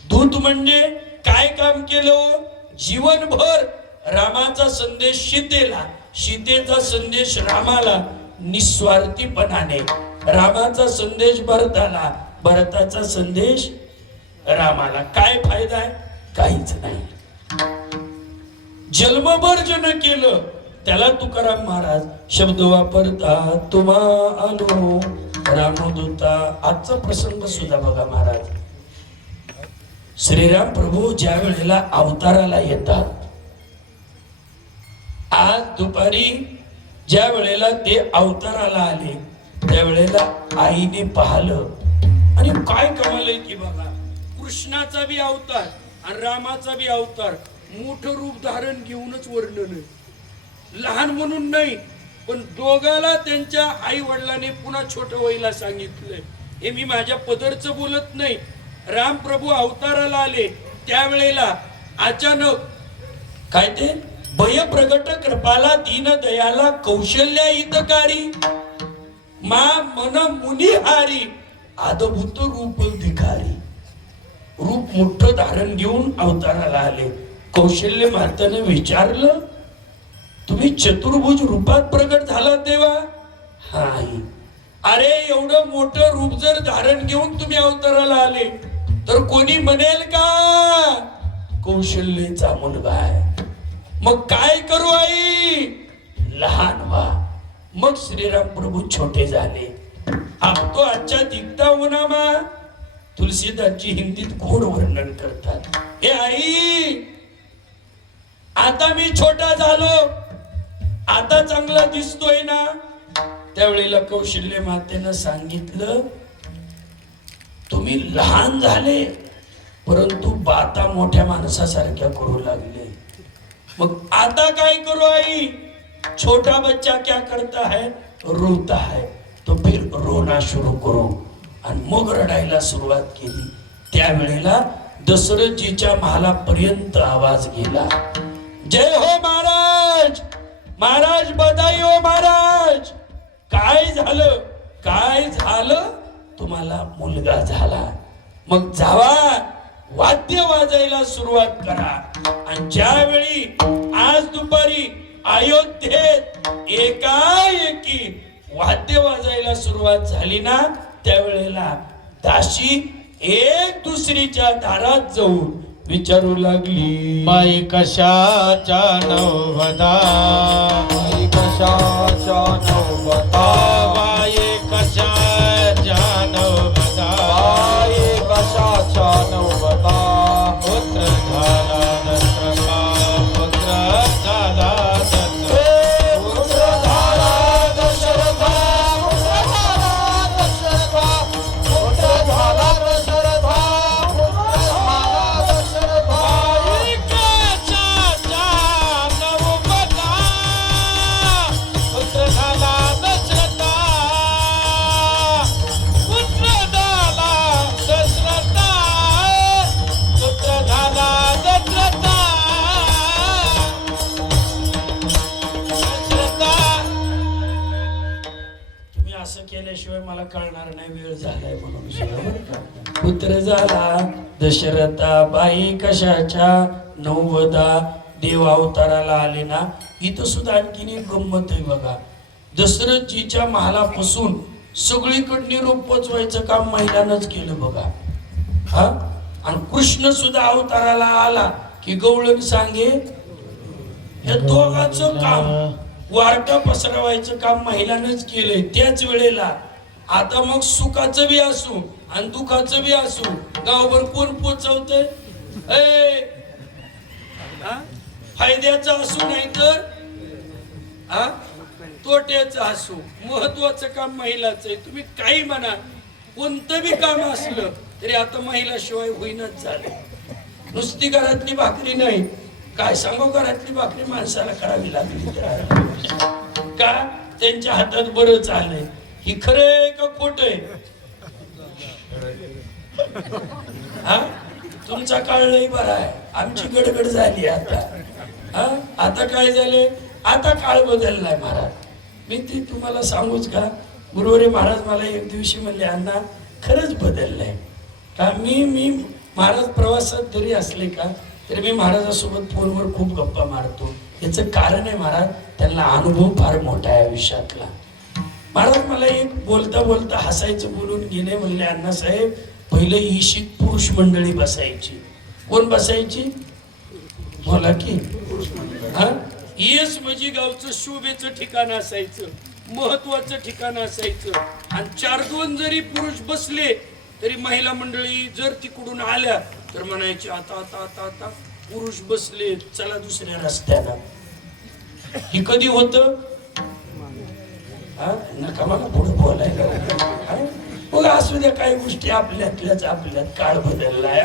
दूत म्हणजे काय काम केलं? जीवनभर रामाचा संदेश सीतेला, सीतेचा संदेश रामाला, निस्वार्थीपणाने. रामाचा संदेश भरताला, भरताचा संदेश रामाला. काय फायदा आहे? काहीच नाही. जन्मभर जन केलं त्याला तुकाराम महाराज शब्द वापरतात, तुम्हा आलो रामदूता. आजचा प्रसंग सुद्धा बघा महाराज. श्रीराम प्रभू ज्या वेळेला अवताराला येतात, आज दुपारी ज्या वेळेला ते अवताराला आले त्यावेळेला आईने पाहिलं आणि काय कमाल आहे की बघा, कृष्णाचा बी अवतार आणि रामाचा बी अवतार मोठं रूप धारण घेऊनच वर्णन आहे. लहान म्हणून नाही, पण दोघाला त्यांच्या आई वडिलांनी पुन्हा छोटं वयला सांगितलंय. हे मी माझ्या पदरचं बोलत नाही. राम प्रभू अवताराला आले त्यावेळेला अचानक काय ते भय प्रगट कृपाला दीन दयाला कौशल्या हितकारी मा मन मुनी हारी आदभूत रूप भिकारी. रूप मोठं धारण घेऊन अवताराला आले. कौशल्य माताने विचारलं, तुम्ही चतुर्भुज रूपात प्रगट झाला देवा? हाय. अरे एवढं मोठं रूप जर धारण घेऊन तुम्ही अवताराला आले तर कोणी म्हणेल का कौशल्यचा मुलगा आहे? मग काय करू आई? लहान व्हा. मग श्रीराम प्रभू छोटे झाले. अब तो अच्छा दिखता होना मा. तुलसीदासजी हिंदीत गोड वर्णन करतात. हे आई, आता मी छोटा झालो, आता चांगला दिसतोय ना? त्यावेळेला कौशल्य मातेनं सांगितलं, तुम्ही लहान झाले परंतु बाता मोठ्या माणसासारख्या करू लागले. मग आता काय करू आई? छोटा बच्चा क्या करता है? रोता है, तो फिर रोना शुरू करो. आणि मग रडायला सुरुवात केली. त्यावेळेला दशरथजीच्या महालापर्यंत आवाज गेला, जय हो महाराज, महाराज बधाई हो महाराज. काय झालं, काय झालं? तुम्हाला मुलगा झाला. मग जावा, वाद्य वाजायला सुरुवात करा. आणि ज्यावेळी आज दुपारी अयोध्येत एकाएकी वाद्य वाजायला सुरुवात झाली ना, त्यावेळेला दासी एक दुसरीच्या दारात जाऊन विचारू लागली, बाई कशाच्या नववदा, बाई कशाच्या नववदा, बाई कशाच्या नववदा, बाई कशाच्या नववदा. पुत्र झाला दशरथा, पुत्र झाला दशरथा, पुत्र झाला दशरथा, पुत्र झाला दशरथा, पुत्र झाला दशरथा, पुत्र झाला दशरथा. बाई कशाच्या नववदा, पुत्र झाला दशरथा, पुत्र झाला दशरथा, पुत्र झाला दशरथा, दशरथा. तुम्ही असं केल्याशिवाय मला कळणार नाही, वेळ झालाय म्हणून शिवाय. पुत्र झाला दशरथा, बाई कशाच्या नववदा. देव अवताराला आले ना, इथं सुद्धा आणखीन एक गंमत आहे बघा. दशरथजीच्या महालापासून सगळीकडे रोप पोचवायचं काम महिलांनाच केलं बघा. हा, आणि कृष्ण सुद्धा अवताराला आला की गवळण सांगे, हे दोघांचं काम, वार्ता पसरवायचं काम महिलांनाच केलंय. त्याच वेळेला आता मग सुखाचं बी असू आणि दुखाचं बी असू, गावभर कोण पोचवतंय? फायद्याचं असू नाही तर तोट्याचं असू, महत्वाचं काम महिलाचं आहे. तुम्ही काही म्हणा, कोणतं बी काम असलं तरी आता महिलाशिवाय होईनच झालं. नुसती घरातली भाकरी नाही, काय सांगू, घरातली भाकरी माणसाला करावी लागली का? त्यांच्या हातात बरं चाललंय. ही खरंय का खोट आहे? हा, तुमचा काळ लई बरा आहे, आमची गडगड झाली आता. हा, आता काय झाले, आता काळ बदललाय महाराज. मी ती तुम्हाला सांगूच का, गुरुवारी महाराज मला एक दिवशी म्हणले, अण्णा खरंच बदललंय का? मी महाराज प्रवासात जरी असले का तरी मी महाराजासोबत फोनवर खूप गप्पा मारतो. याचं कारण आहे महाराज, त्यांना अनुभव फार मोठा आहे आयुष्यातला. महाराज मला एक बोलता बोलता हसायचं बोलून गेले. म्हणले, अण्णासाहेब पहिलं ईशिक पुरुष मंडळी बसायची. कोण बसायची? बोला की. हा, येस म्हणजे गावचं शोभेचं ठिकाण असायचं, महत्वाचं ठिकाण असायचं. आणि 4-2 जरी पुरुष बसले तरी महिला मंडळी जर तिकडून आल्या तर म्हणायची, आता आता आता आता पुरुष बसले, चला दुसऱ्या रस्त्याला. ही कधी होत? नका मला पुढे बोलायला. मग असू द्या, काही गोष्टी आपल्यातल्याच आपल्यात. काळ बदललाय,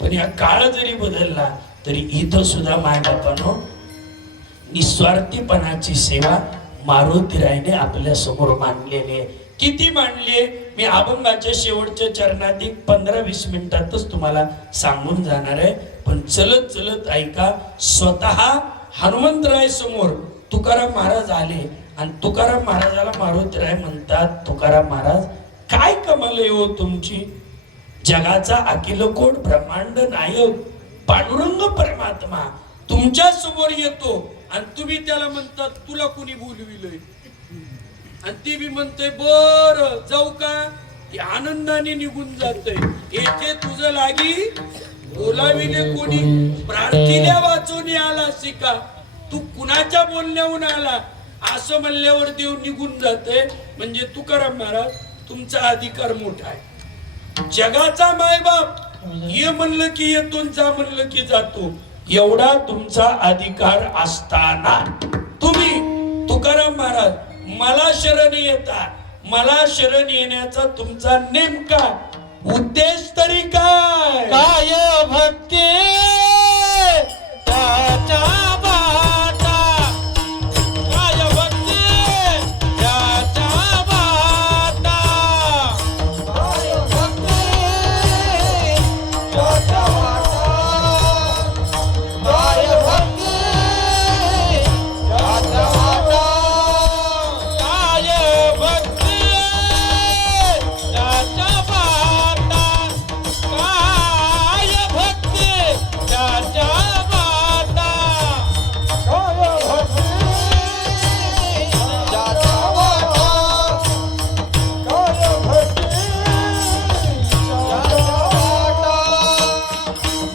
पण या काळ जरी बदलला तरी इथं सुद्धा मायबापानो निस्वार्थीपणाची सेवा मारुतीरायने आपल्या समोर मांडलेली आहे. किती मांडली? मी अभंगाच्या शेवटच्या चरणात 15-20 मिनिटातच तुम्हाला सांगून जाणार आहे. पण चलत चलत ऐका. स्वतः हनुमंतराय समोर तुकाराम महाराज आले आणि तुकाराम महाराजाला मारुतीराय म्हणतात, तुकाराम महाराज काय कमाल आहे हो तुमची? जगाचा अखिलकोट ब्रह्मांड नायक पांडुरंग परमात्मा तुमच्या समोर येतो आणि तुम्ही त्याला म्हणतात तुला कुणी बोलविलंय? आणि ती बी म्हणते बर जाऊ का? ती आनंदाने निघून जाते. येथे तुझं लागी बोलाविले कोणी? प्रार्थील्या वाचून आला शिका, तू कुणाच्या बोलण्याहून आला असं म्हणल्यावर देव निघून जाते. म्हणजे तुकाराम महाराज तुमचा अधिकार मोठा आहे. जगाचा मायबाप ये म्हणलं की येतो, जा म्हणलं की जातो, एवढा तुमचा अधिकार असताना तुम्ही तुकाराम महाराज मला शरण येता, मला शरण येण्याचा तुमचा नेमका उद्देश तरी काय? काय भक्ती त्याच्या बाटा, काय भक्ती त्याच्या बाटा, काय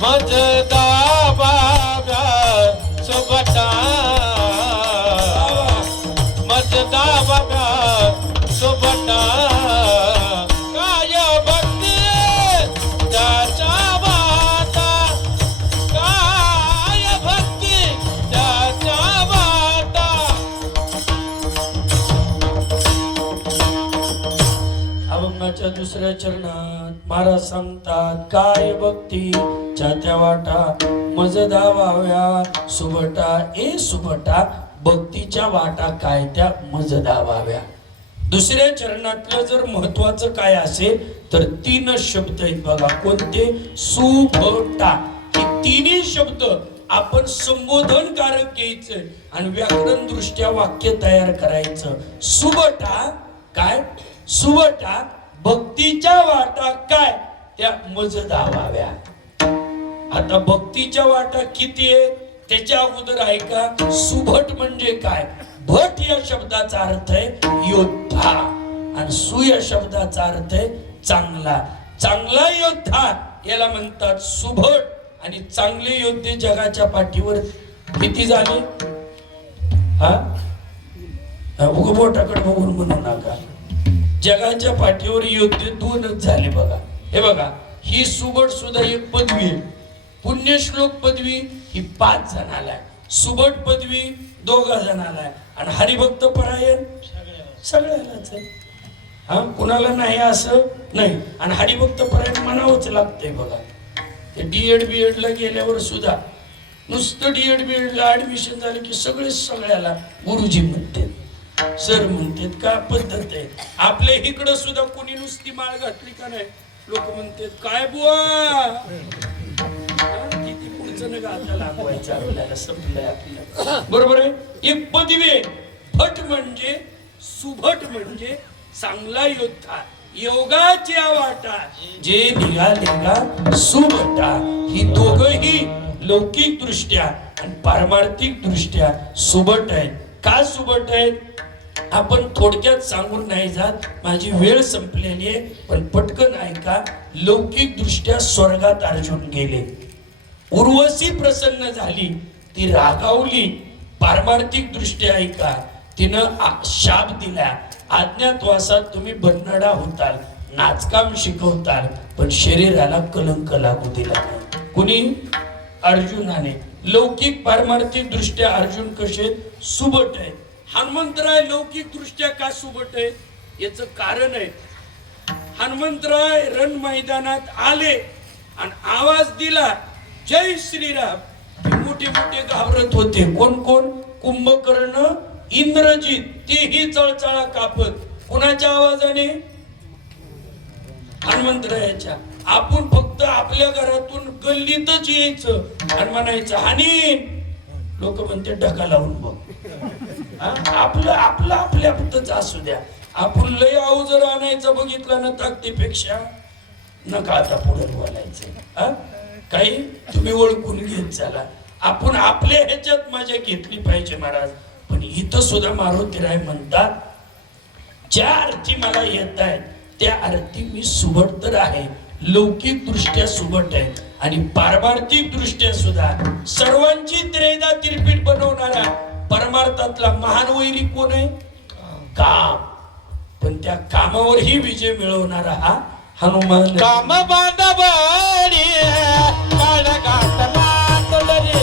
मज दाबाव्या सुबटा मज दाबाव्या सुबटा काय भक्ती त्याच्या वाटा काय भक्ती त्याच्या वाटा अभंगाच्या दुसऱ्या चरणात महाराज सांगतात काय भक्ती त्या वाटा मज दाबाव्या सुबटा ए सुबटा भक्तीच्या वाटा काय त्या मज दाबाव्या. दुसऱ्या चरणातलं जर महत्वाचं काय असेल तर 3 शब्द आहेत बघा. कोणते? सुबटा. हे तिन्ही शब्द आपण संबोधनकारक घ्यायचं आणि व्याकरण दृष्ट्या वाक्य तयार करायचं. सुबटा काय? सुबटा भक्तीच्या वाटा काय त्या मज दाबाव्या. आता भक्तीच्या वाटा किती आहे त्याच्या अगोदर ऐका. सुभट म्हणजे काय? भट या शब्दाचा अर्थ आहे योद्धा आणि सु या शब्दाचा अर्थ आहे चांगला. चांगला योद्धा याला म्हणतात सुभट. आणि चांगले योद्धे जगाच्या पाठीवर किती झाले? हा बोटाकडे बघून म्हणू नका. जगाच्या पाठीवर योद्धे 2च झाले बघा. हे बघा ही सुबट सुद्धा एक पदवी आहे. पुण्यश्लोक पदवी ही 5 जणाला आहे. सुबट पदवी 2 जणाला आहे. आणि हरिभक्त परायण सगळ्यालाच आहे. हा कुणाला नाही असं नाही. आणि हरिभक्त परायण म्हणावंच लागतंय बघा. ते D.Ed B.Ed ला गेल्यावर सुद्धा नुसतं D.Ed B.Ed ला ऍडमिशन झालं की सगळ्याला गुरुजी म्हणते सर म्हणतात. का पद्धत आहे. आपल्या इकडं सुद्धा कोणी नुसती माळ घातली का नाही लोक म्हणतात काय बुवा किती पुढचं न गाता लागवायचं आपल्याला संपलंय आपल्याला. बरोबर आहे. एक पदवी आहे. भट म्हणजे सुभट म्हणजे चांगला योद्धा. योगाच्या वाटा जे निघाले का सुभटा. ही दोघही लौकिक दृष्ट्या आणि पारमार्थिक दृष्ट्या सुभट आहेत. का सुभट आहेत आपण थोडक्यात सांगून नाही जात. माझी वेळ संपलेली आहे पण पटकन ऐका. लौकिक दृष्ट्या स्वर्गात अर्जुन गेले. उर्वशी प्रसन्न झाली ती रागावली. पारमार्थिक दृष्ट्या ऐका तिनं शाप दिला अज्ञातवासात तुम्ही बननाडा होताल नाचकाम शिकवताल पण शरीराला कलंक लागू दिला नाही. कुणी? अर्जुनाने. लौकिक पारमार्थिक दृष्ट्या अर्जुन कसे सुबट आहे. हनुमंतराय लौकिक दृष्ट्या का सुबट आहे याच कारण आहे. हनुमंतराय रण मैदानात आले आणि आवाज दिला जय श्रीराम. मोठे मोठे घाबरत होते. कोण कोण? कुंभकर्ण इंद्रजित तेही चळचळा कापत. कोणाच्या आवाजाने? हनुमंतरायाच्या. आपण फक्त आपल्या घरातून गल्लीतच यायचं आणि म्हणायचं हानी. लोक म्हणते ढका लावून बघ. आपलं आपलं आपल्यातच असू द्या. आपण लय अवजर आणायचं बघितलं ना ताकदीपेक्षा नका आता पुढे बोलायचं. काही तुम्ही ओळखून घेत चला. आपण आपल्या ह्याच्यात मजा घेतली पाहिजे महाराज. पण इथं सुद्धा मारुतीराय म्हणतात ज्या अर्थी मला येत आहेत त्या अर्थी मी सुबट तर आहे. लौकिक दृष्ट्या सुबट आहे आणि पारमार्थिक दृष्ट्या सुद्धा सर्वांची त्रेधा तिरपीट बनवणारा परमार्थातला महान वैरी कोण आहे? काम. पण त्या कामावरही विजय मिळवणारा हा हनुमान. काम बांधवाडी काळ घातला तोडरी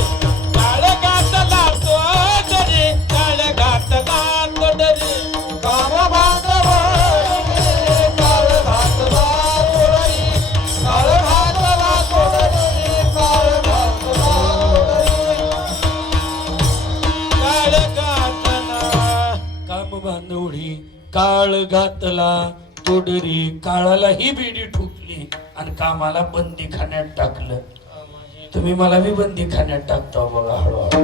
काळ घातला तोडरी काळ घातला तोडरी काम बांधवाडी काळ घातला तोडरी काळ घातला तोडरी काळ घातला काम बांधवडी काळ घातला तोडरी. काळाला ही बेडी ठुकली आणि कामाला बंदी खाण्यात टाकलं. तुम्ही मला बी बंदी खाण्यात टाकता बघा हळूहळू.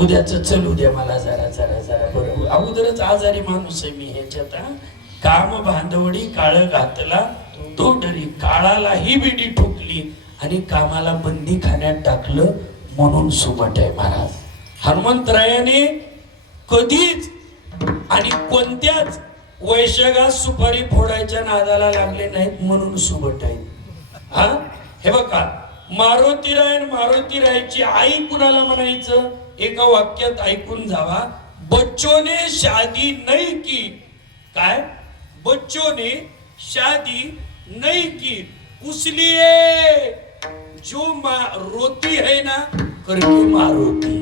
उद्याच चलू द्या मला जरा जरा जरा. बरोबर अगोदरच आजारी माणूस आहे मी ह्याच्यात. काम बांधवडी काळ घातला तोडरी. काळाला ही बेडी ठुकली आणि कामाला बंदी खाण्यात टाकलं म्हणून सुबट आहे महाराज. हनुमंतरायाने कधीच आणि कोणत्याच वैशाखात सुपारी फोडायच्या नादाला लागले नाहीत म्हणून सुबट आहेत. हा हे बघा, मारुतीराय आणि मारुतीरायची आई कुणाला म्हणायचं? एका वाक्यात ऐकून जावा. बच्चों ने शादी नहीं की. काय? बच्चों ने शादी नहीं की, उसलिए जो रोती है ना करके मारुती.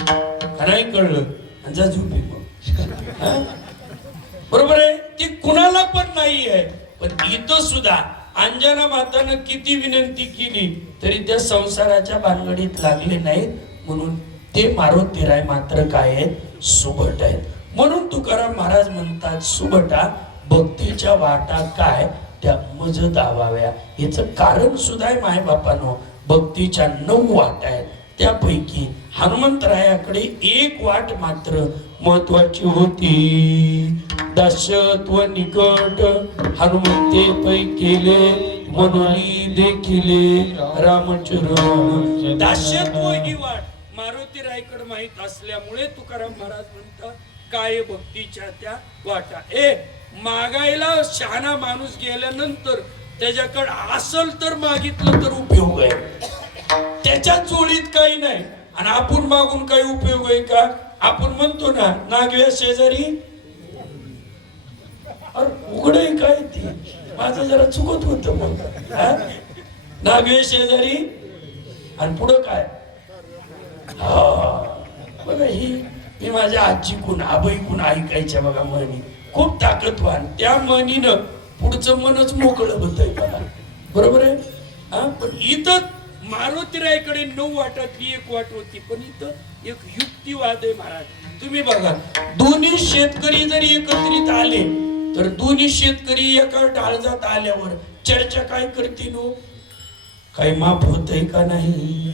का नाही कळलं? जा झोपी मग. हा? बरोबर आहे. ती कुणाला पण नाही आहे. पण इथं सुद्धा अंजना मातानं किती विनंती केली तरी त्या संसाराच्या भानगडीत लागले नाहीत. म्हणून ते मारुतीराय मात्र काय आहेत? सुभट आहेत. म्हणून तुकाराम महाराज म्हणतात, सुभटा भक्तीच्या वाटा काय त्या मज दावाव्या. याचं कारण सुद्धा आहे माय बापानो. भक्तीच्या 9 वाटा आहेत. त्यापैकी हनुमंतरायाकडे एक वाट मात्र महत्वाची होती. दास्यत्व निकट हनुमंते पै केले, मनोली देखिले रामचरण. दास्यत्व ही वाट मारुतीरायकडे माहित असल्यामुळे तुकाराम महाराज म्हणतात, काय भक्तीच्या त्या वाटा. मागायला शहाणा माणूस गेल्यानंतर त्याच्याकडे असल तर मागितलं तर उपयोग आहे. त्याच्या जोडीत काही नाही. आणि आपण मागून काही उपयोग आहे का? आपण म्हणतो ना, नागव्या शेजारी उघड आहे काय? ती माझं जरा चुकत होत. मग नागवे शेजारी आणि पुढं काय? बघा, ही मी माझ्या आजीकून आबाईकून ऐकायच्या बघा म्हणी. खूप ताकदवान. त्या म्हणीनं पुढचं मनच मोकळं होत आहे बघा. बरोबर आहे. पण इथं मारुतीरायकडे 9 वाटातली एक वाट होती. पण इथं एक युक्तिवाद आहे महाराज. तुम्ही बघा, दोन्ही शेतकरी जरी एकत्रित आले तर दोन्ही शेतकरी एका डाळजात आल्यावर चर्चा काय करतील? काही माफ होतंय का नाही?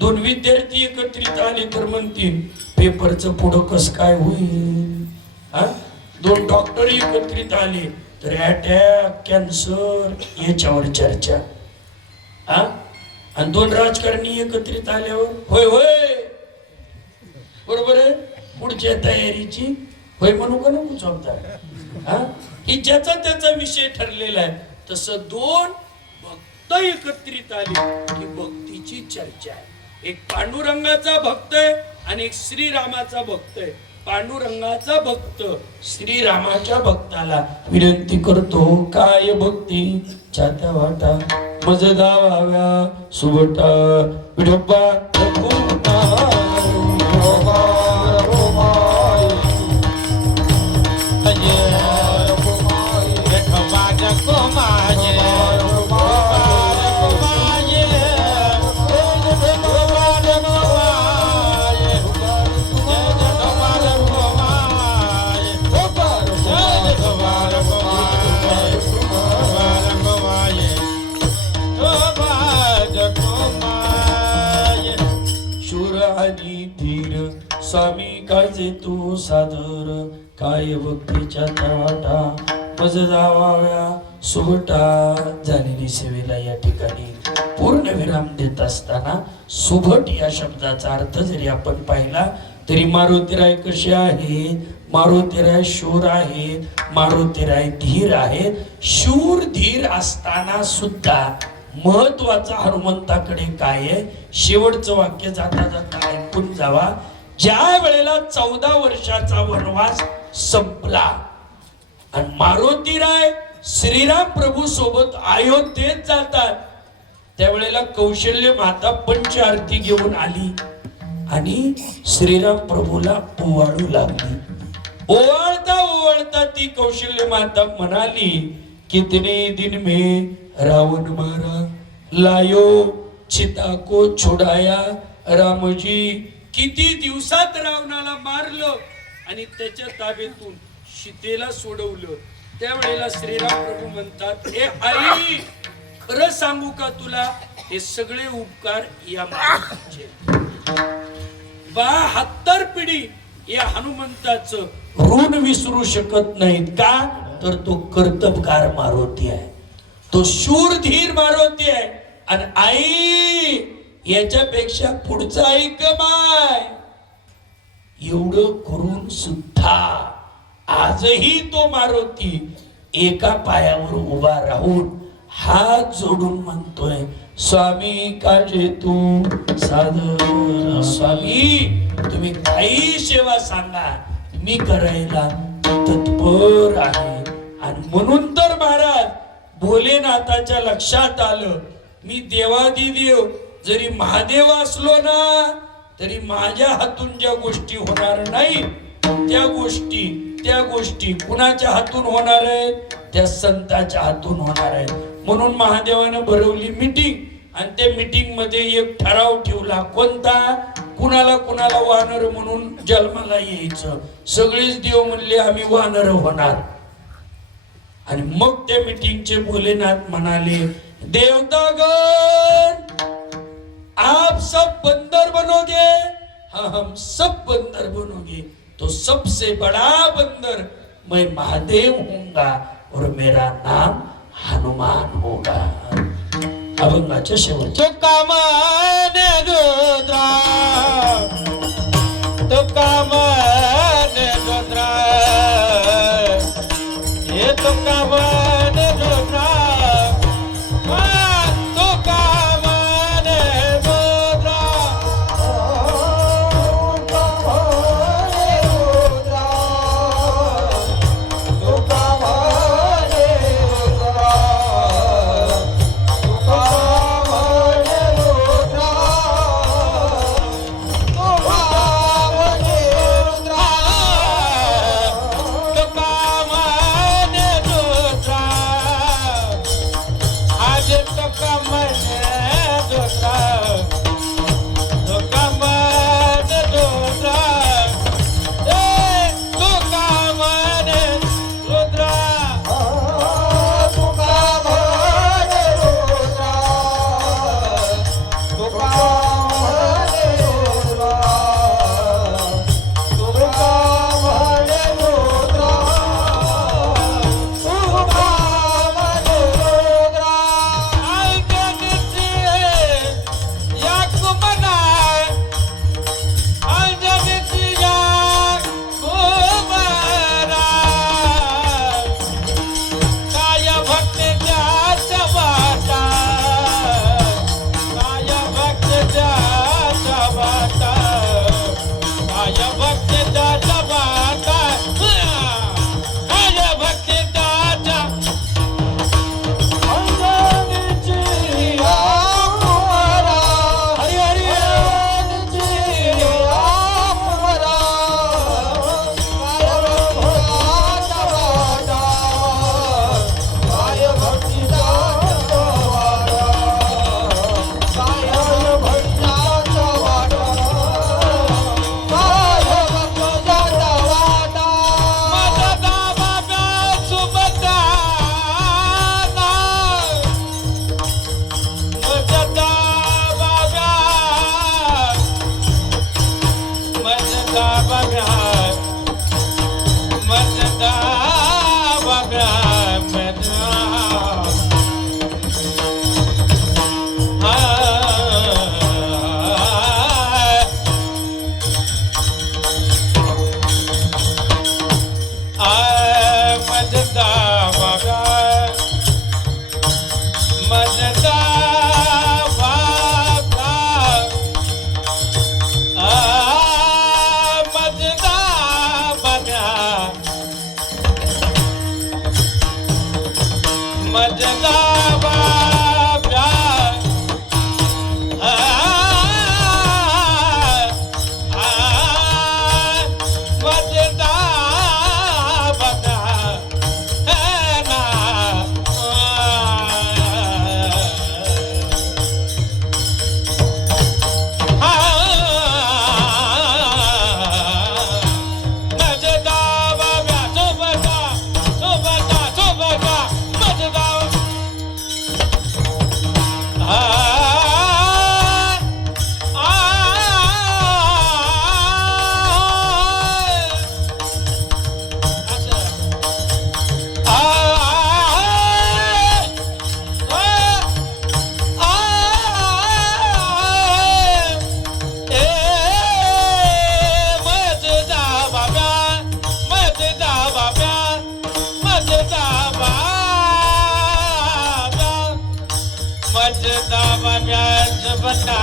दोन विद्यार्थी एकत्रित आले तर म्हणतील पेपरचं पुढं कस काय होईल. दोन डॉक्टर एकत्रित आले तर अटॅक, कॅन्सर याच्यावर चर्चा. आणि दोन राजकारणी एकत्रित आल्यावर होय होय बरोबर आहे पुढच्या तयारीची होय म्हणू का नको जबाबदार. ही ज्याचा त्याचा विषय ठरलेला आहे. तसं दोन भक्त एकत्रित आले की भक्तीची चर्चा आहे. एक पांडुरंगाचा भक्त आहे आणि एक श्रीरामाचा भक्त आहे. पांडुरंगाचा भक्त श्रीरामाच्या भक्ताला विनंती करतो, काय भक्ती छात्या वाटा मज दावाव्या सुबटा विठोबा स्वामी काळजे तू सादर काय भक्तीच्या वाटा मज जावाव्या सुबटा. झालेली सेवेला या ठिकाणी पूर्ण विराम देत असताना सुबट या शब्दाचा अर्थ जरी आपण पाहिला तरी मारुतीराय कसे आहेत? मारुतीराय शूर आहेत, मारुतीराय धीर आहेत. शूर धीर असताना सुद्धा महत्वाचा हनुमंताकडे काय आहे? शेवटचं वाक्य जाता जाता ऐकून जावा. ज्या वेळेला 14 वर्षाचा वनवास संपला आणि मारुतीराय श्रीराम प्रभू सोबत अयोध्येत जातात त्यावेळेला कौशल्य माता पंच आरती घेऊन आली आणि श्रीराम प्रभूला ओवाळू लागली. ओवाळता ओवाळता ती कौशल्य माता म्हणाली, कितने दिन में रावण मारा लायो चिता को छुड़ाया रामजी. किती दिवसात रावणाला मारलं आणि त्याच्या ताब्यातून सीतेला सोडवलं. त्यावेळेला श्रीराम प्रभू म्हणतात, हे आई खरं सांगू का तुला, हे सगळे उपकार या मारुतीचे. 72 पिढी या हनुमंताचं ऋण विसरू शकत नाहीत. का तर तो कर्तबगार मारुती आहे, तो शूरधीर मारुती आहे. आणि आई याच्यापेक्षा पुढचं ऐकमाय एवढं करून सुद्धा आजही तो मारुती एका पायावर उभा राहून हात जोडून म्हणतोय स्वामी काळजी तू सादर स्वामी तुम्ही काही सेवा सांगा मी करायला तत्पर आहे. आणि म्हणून तर महाराज भोलेनाथाच्या लक्षात आलं मी देवादिदेव जरी महादेव असलो ना तरी माझ्या हातून ज्या गोष्टी होणार नाही त्या गोष्टी कुणाच्या हातून होणार आहेत त्या संताच्या हातून होणार आहेत. म्हणून महादेवानं भरवली मीटिंग आणि त्या मीटिंग मध्ये एक ठराव ठेवला कोणता कुणाला वानर म्हणून जन्माला यायचं. सगळेच देव म्हणले आम्ही वानर होणार. आणि मग त्या मीटिंगचे भोलेनाथ म्हणाले देवतागण आप सब बंदर बनोगे हाँ हम सब बंदर बनोगे तो सबसे बड़ा बंदर मैं महादेव होऊंगा और मेरा नाम हनुमान होगा. अभंगाच्या शेवट तुका माने रुद्रा तुका माने रुद्रा ये तुका माने रुद्रा तुका माने रुद्रा तुका माने रुद्रा रुद्रा मजदा बजाज बता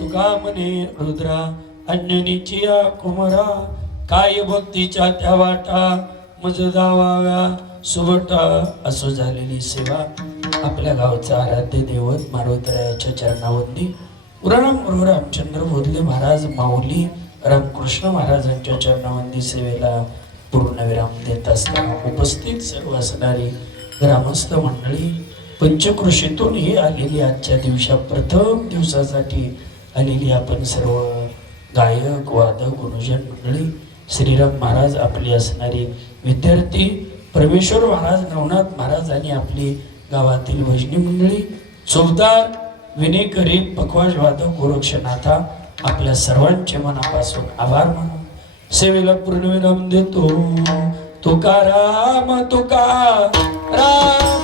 तुका म्हणे रुद्रा अंजनीचिया कुमारा काय भक्तीच्या त्या वाटा मज दावाव्या सुबटा असो झालेली सेवा आपल्या गावचा आराध्य दैवत मारुतरायाच्या चरणावंदी उराम रामचंद्र बोधले महाराज माऊली रामकृष्ण महाराजांच्या चरणावंदी सेवेला पूर्णविराम देत असताना उपस्थित सर्व असणारी ग्रामस्थ मंडळी पंचकृषीतून ही आलेली आजच्या दिवसा प्रथम दिवसासाठी आलेली आपण सर्व गायक वादक गुरुजन मंडळी श्रीराम महाराज आपली असणारी विद्यार्थी परमेश्वर महाराज नवनाथ महाराज आणि आपली गावातील भजनी मंडळी चौदार विनेकरी पखवाज वादक गोरक्षनाथा आपल्या सर्वांचे मनापासून आभार मानून सेवेला पूर्णविराम देतो. तुकाराम तुकाराम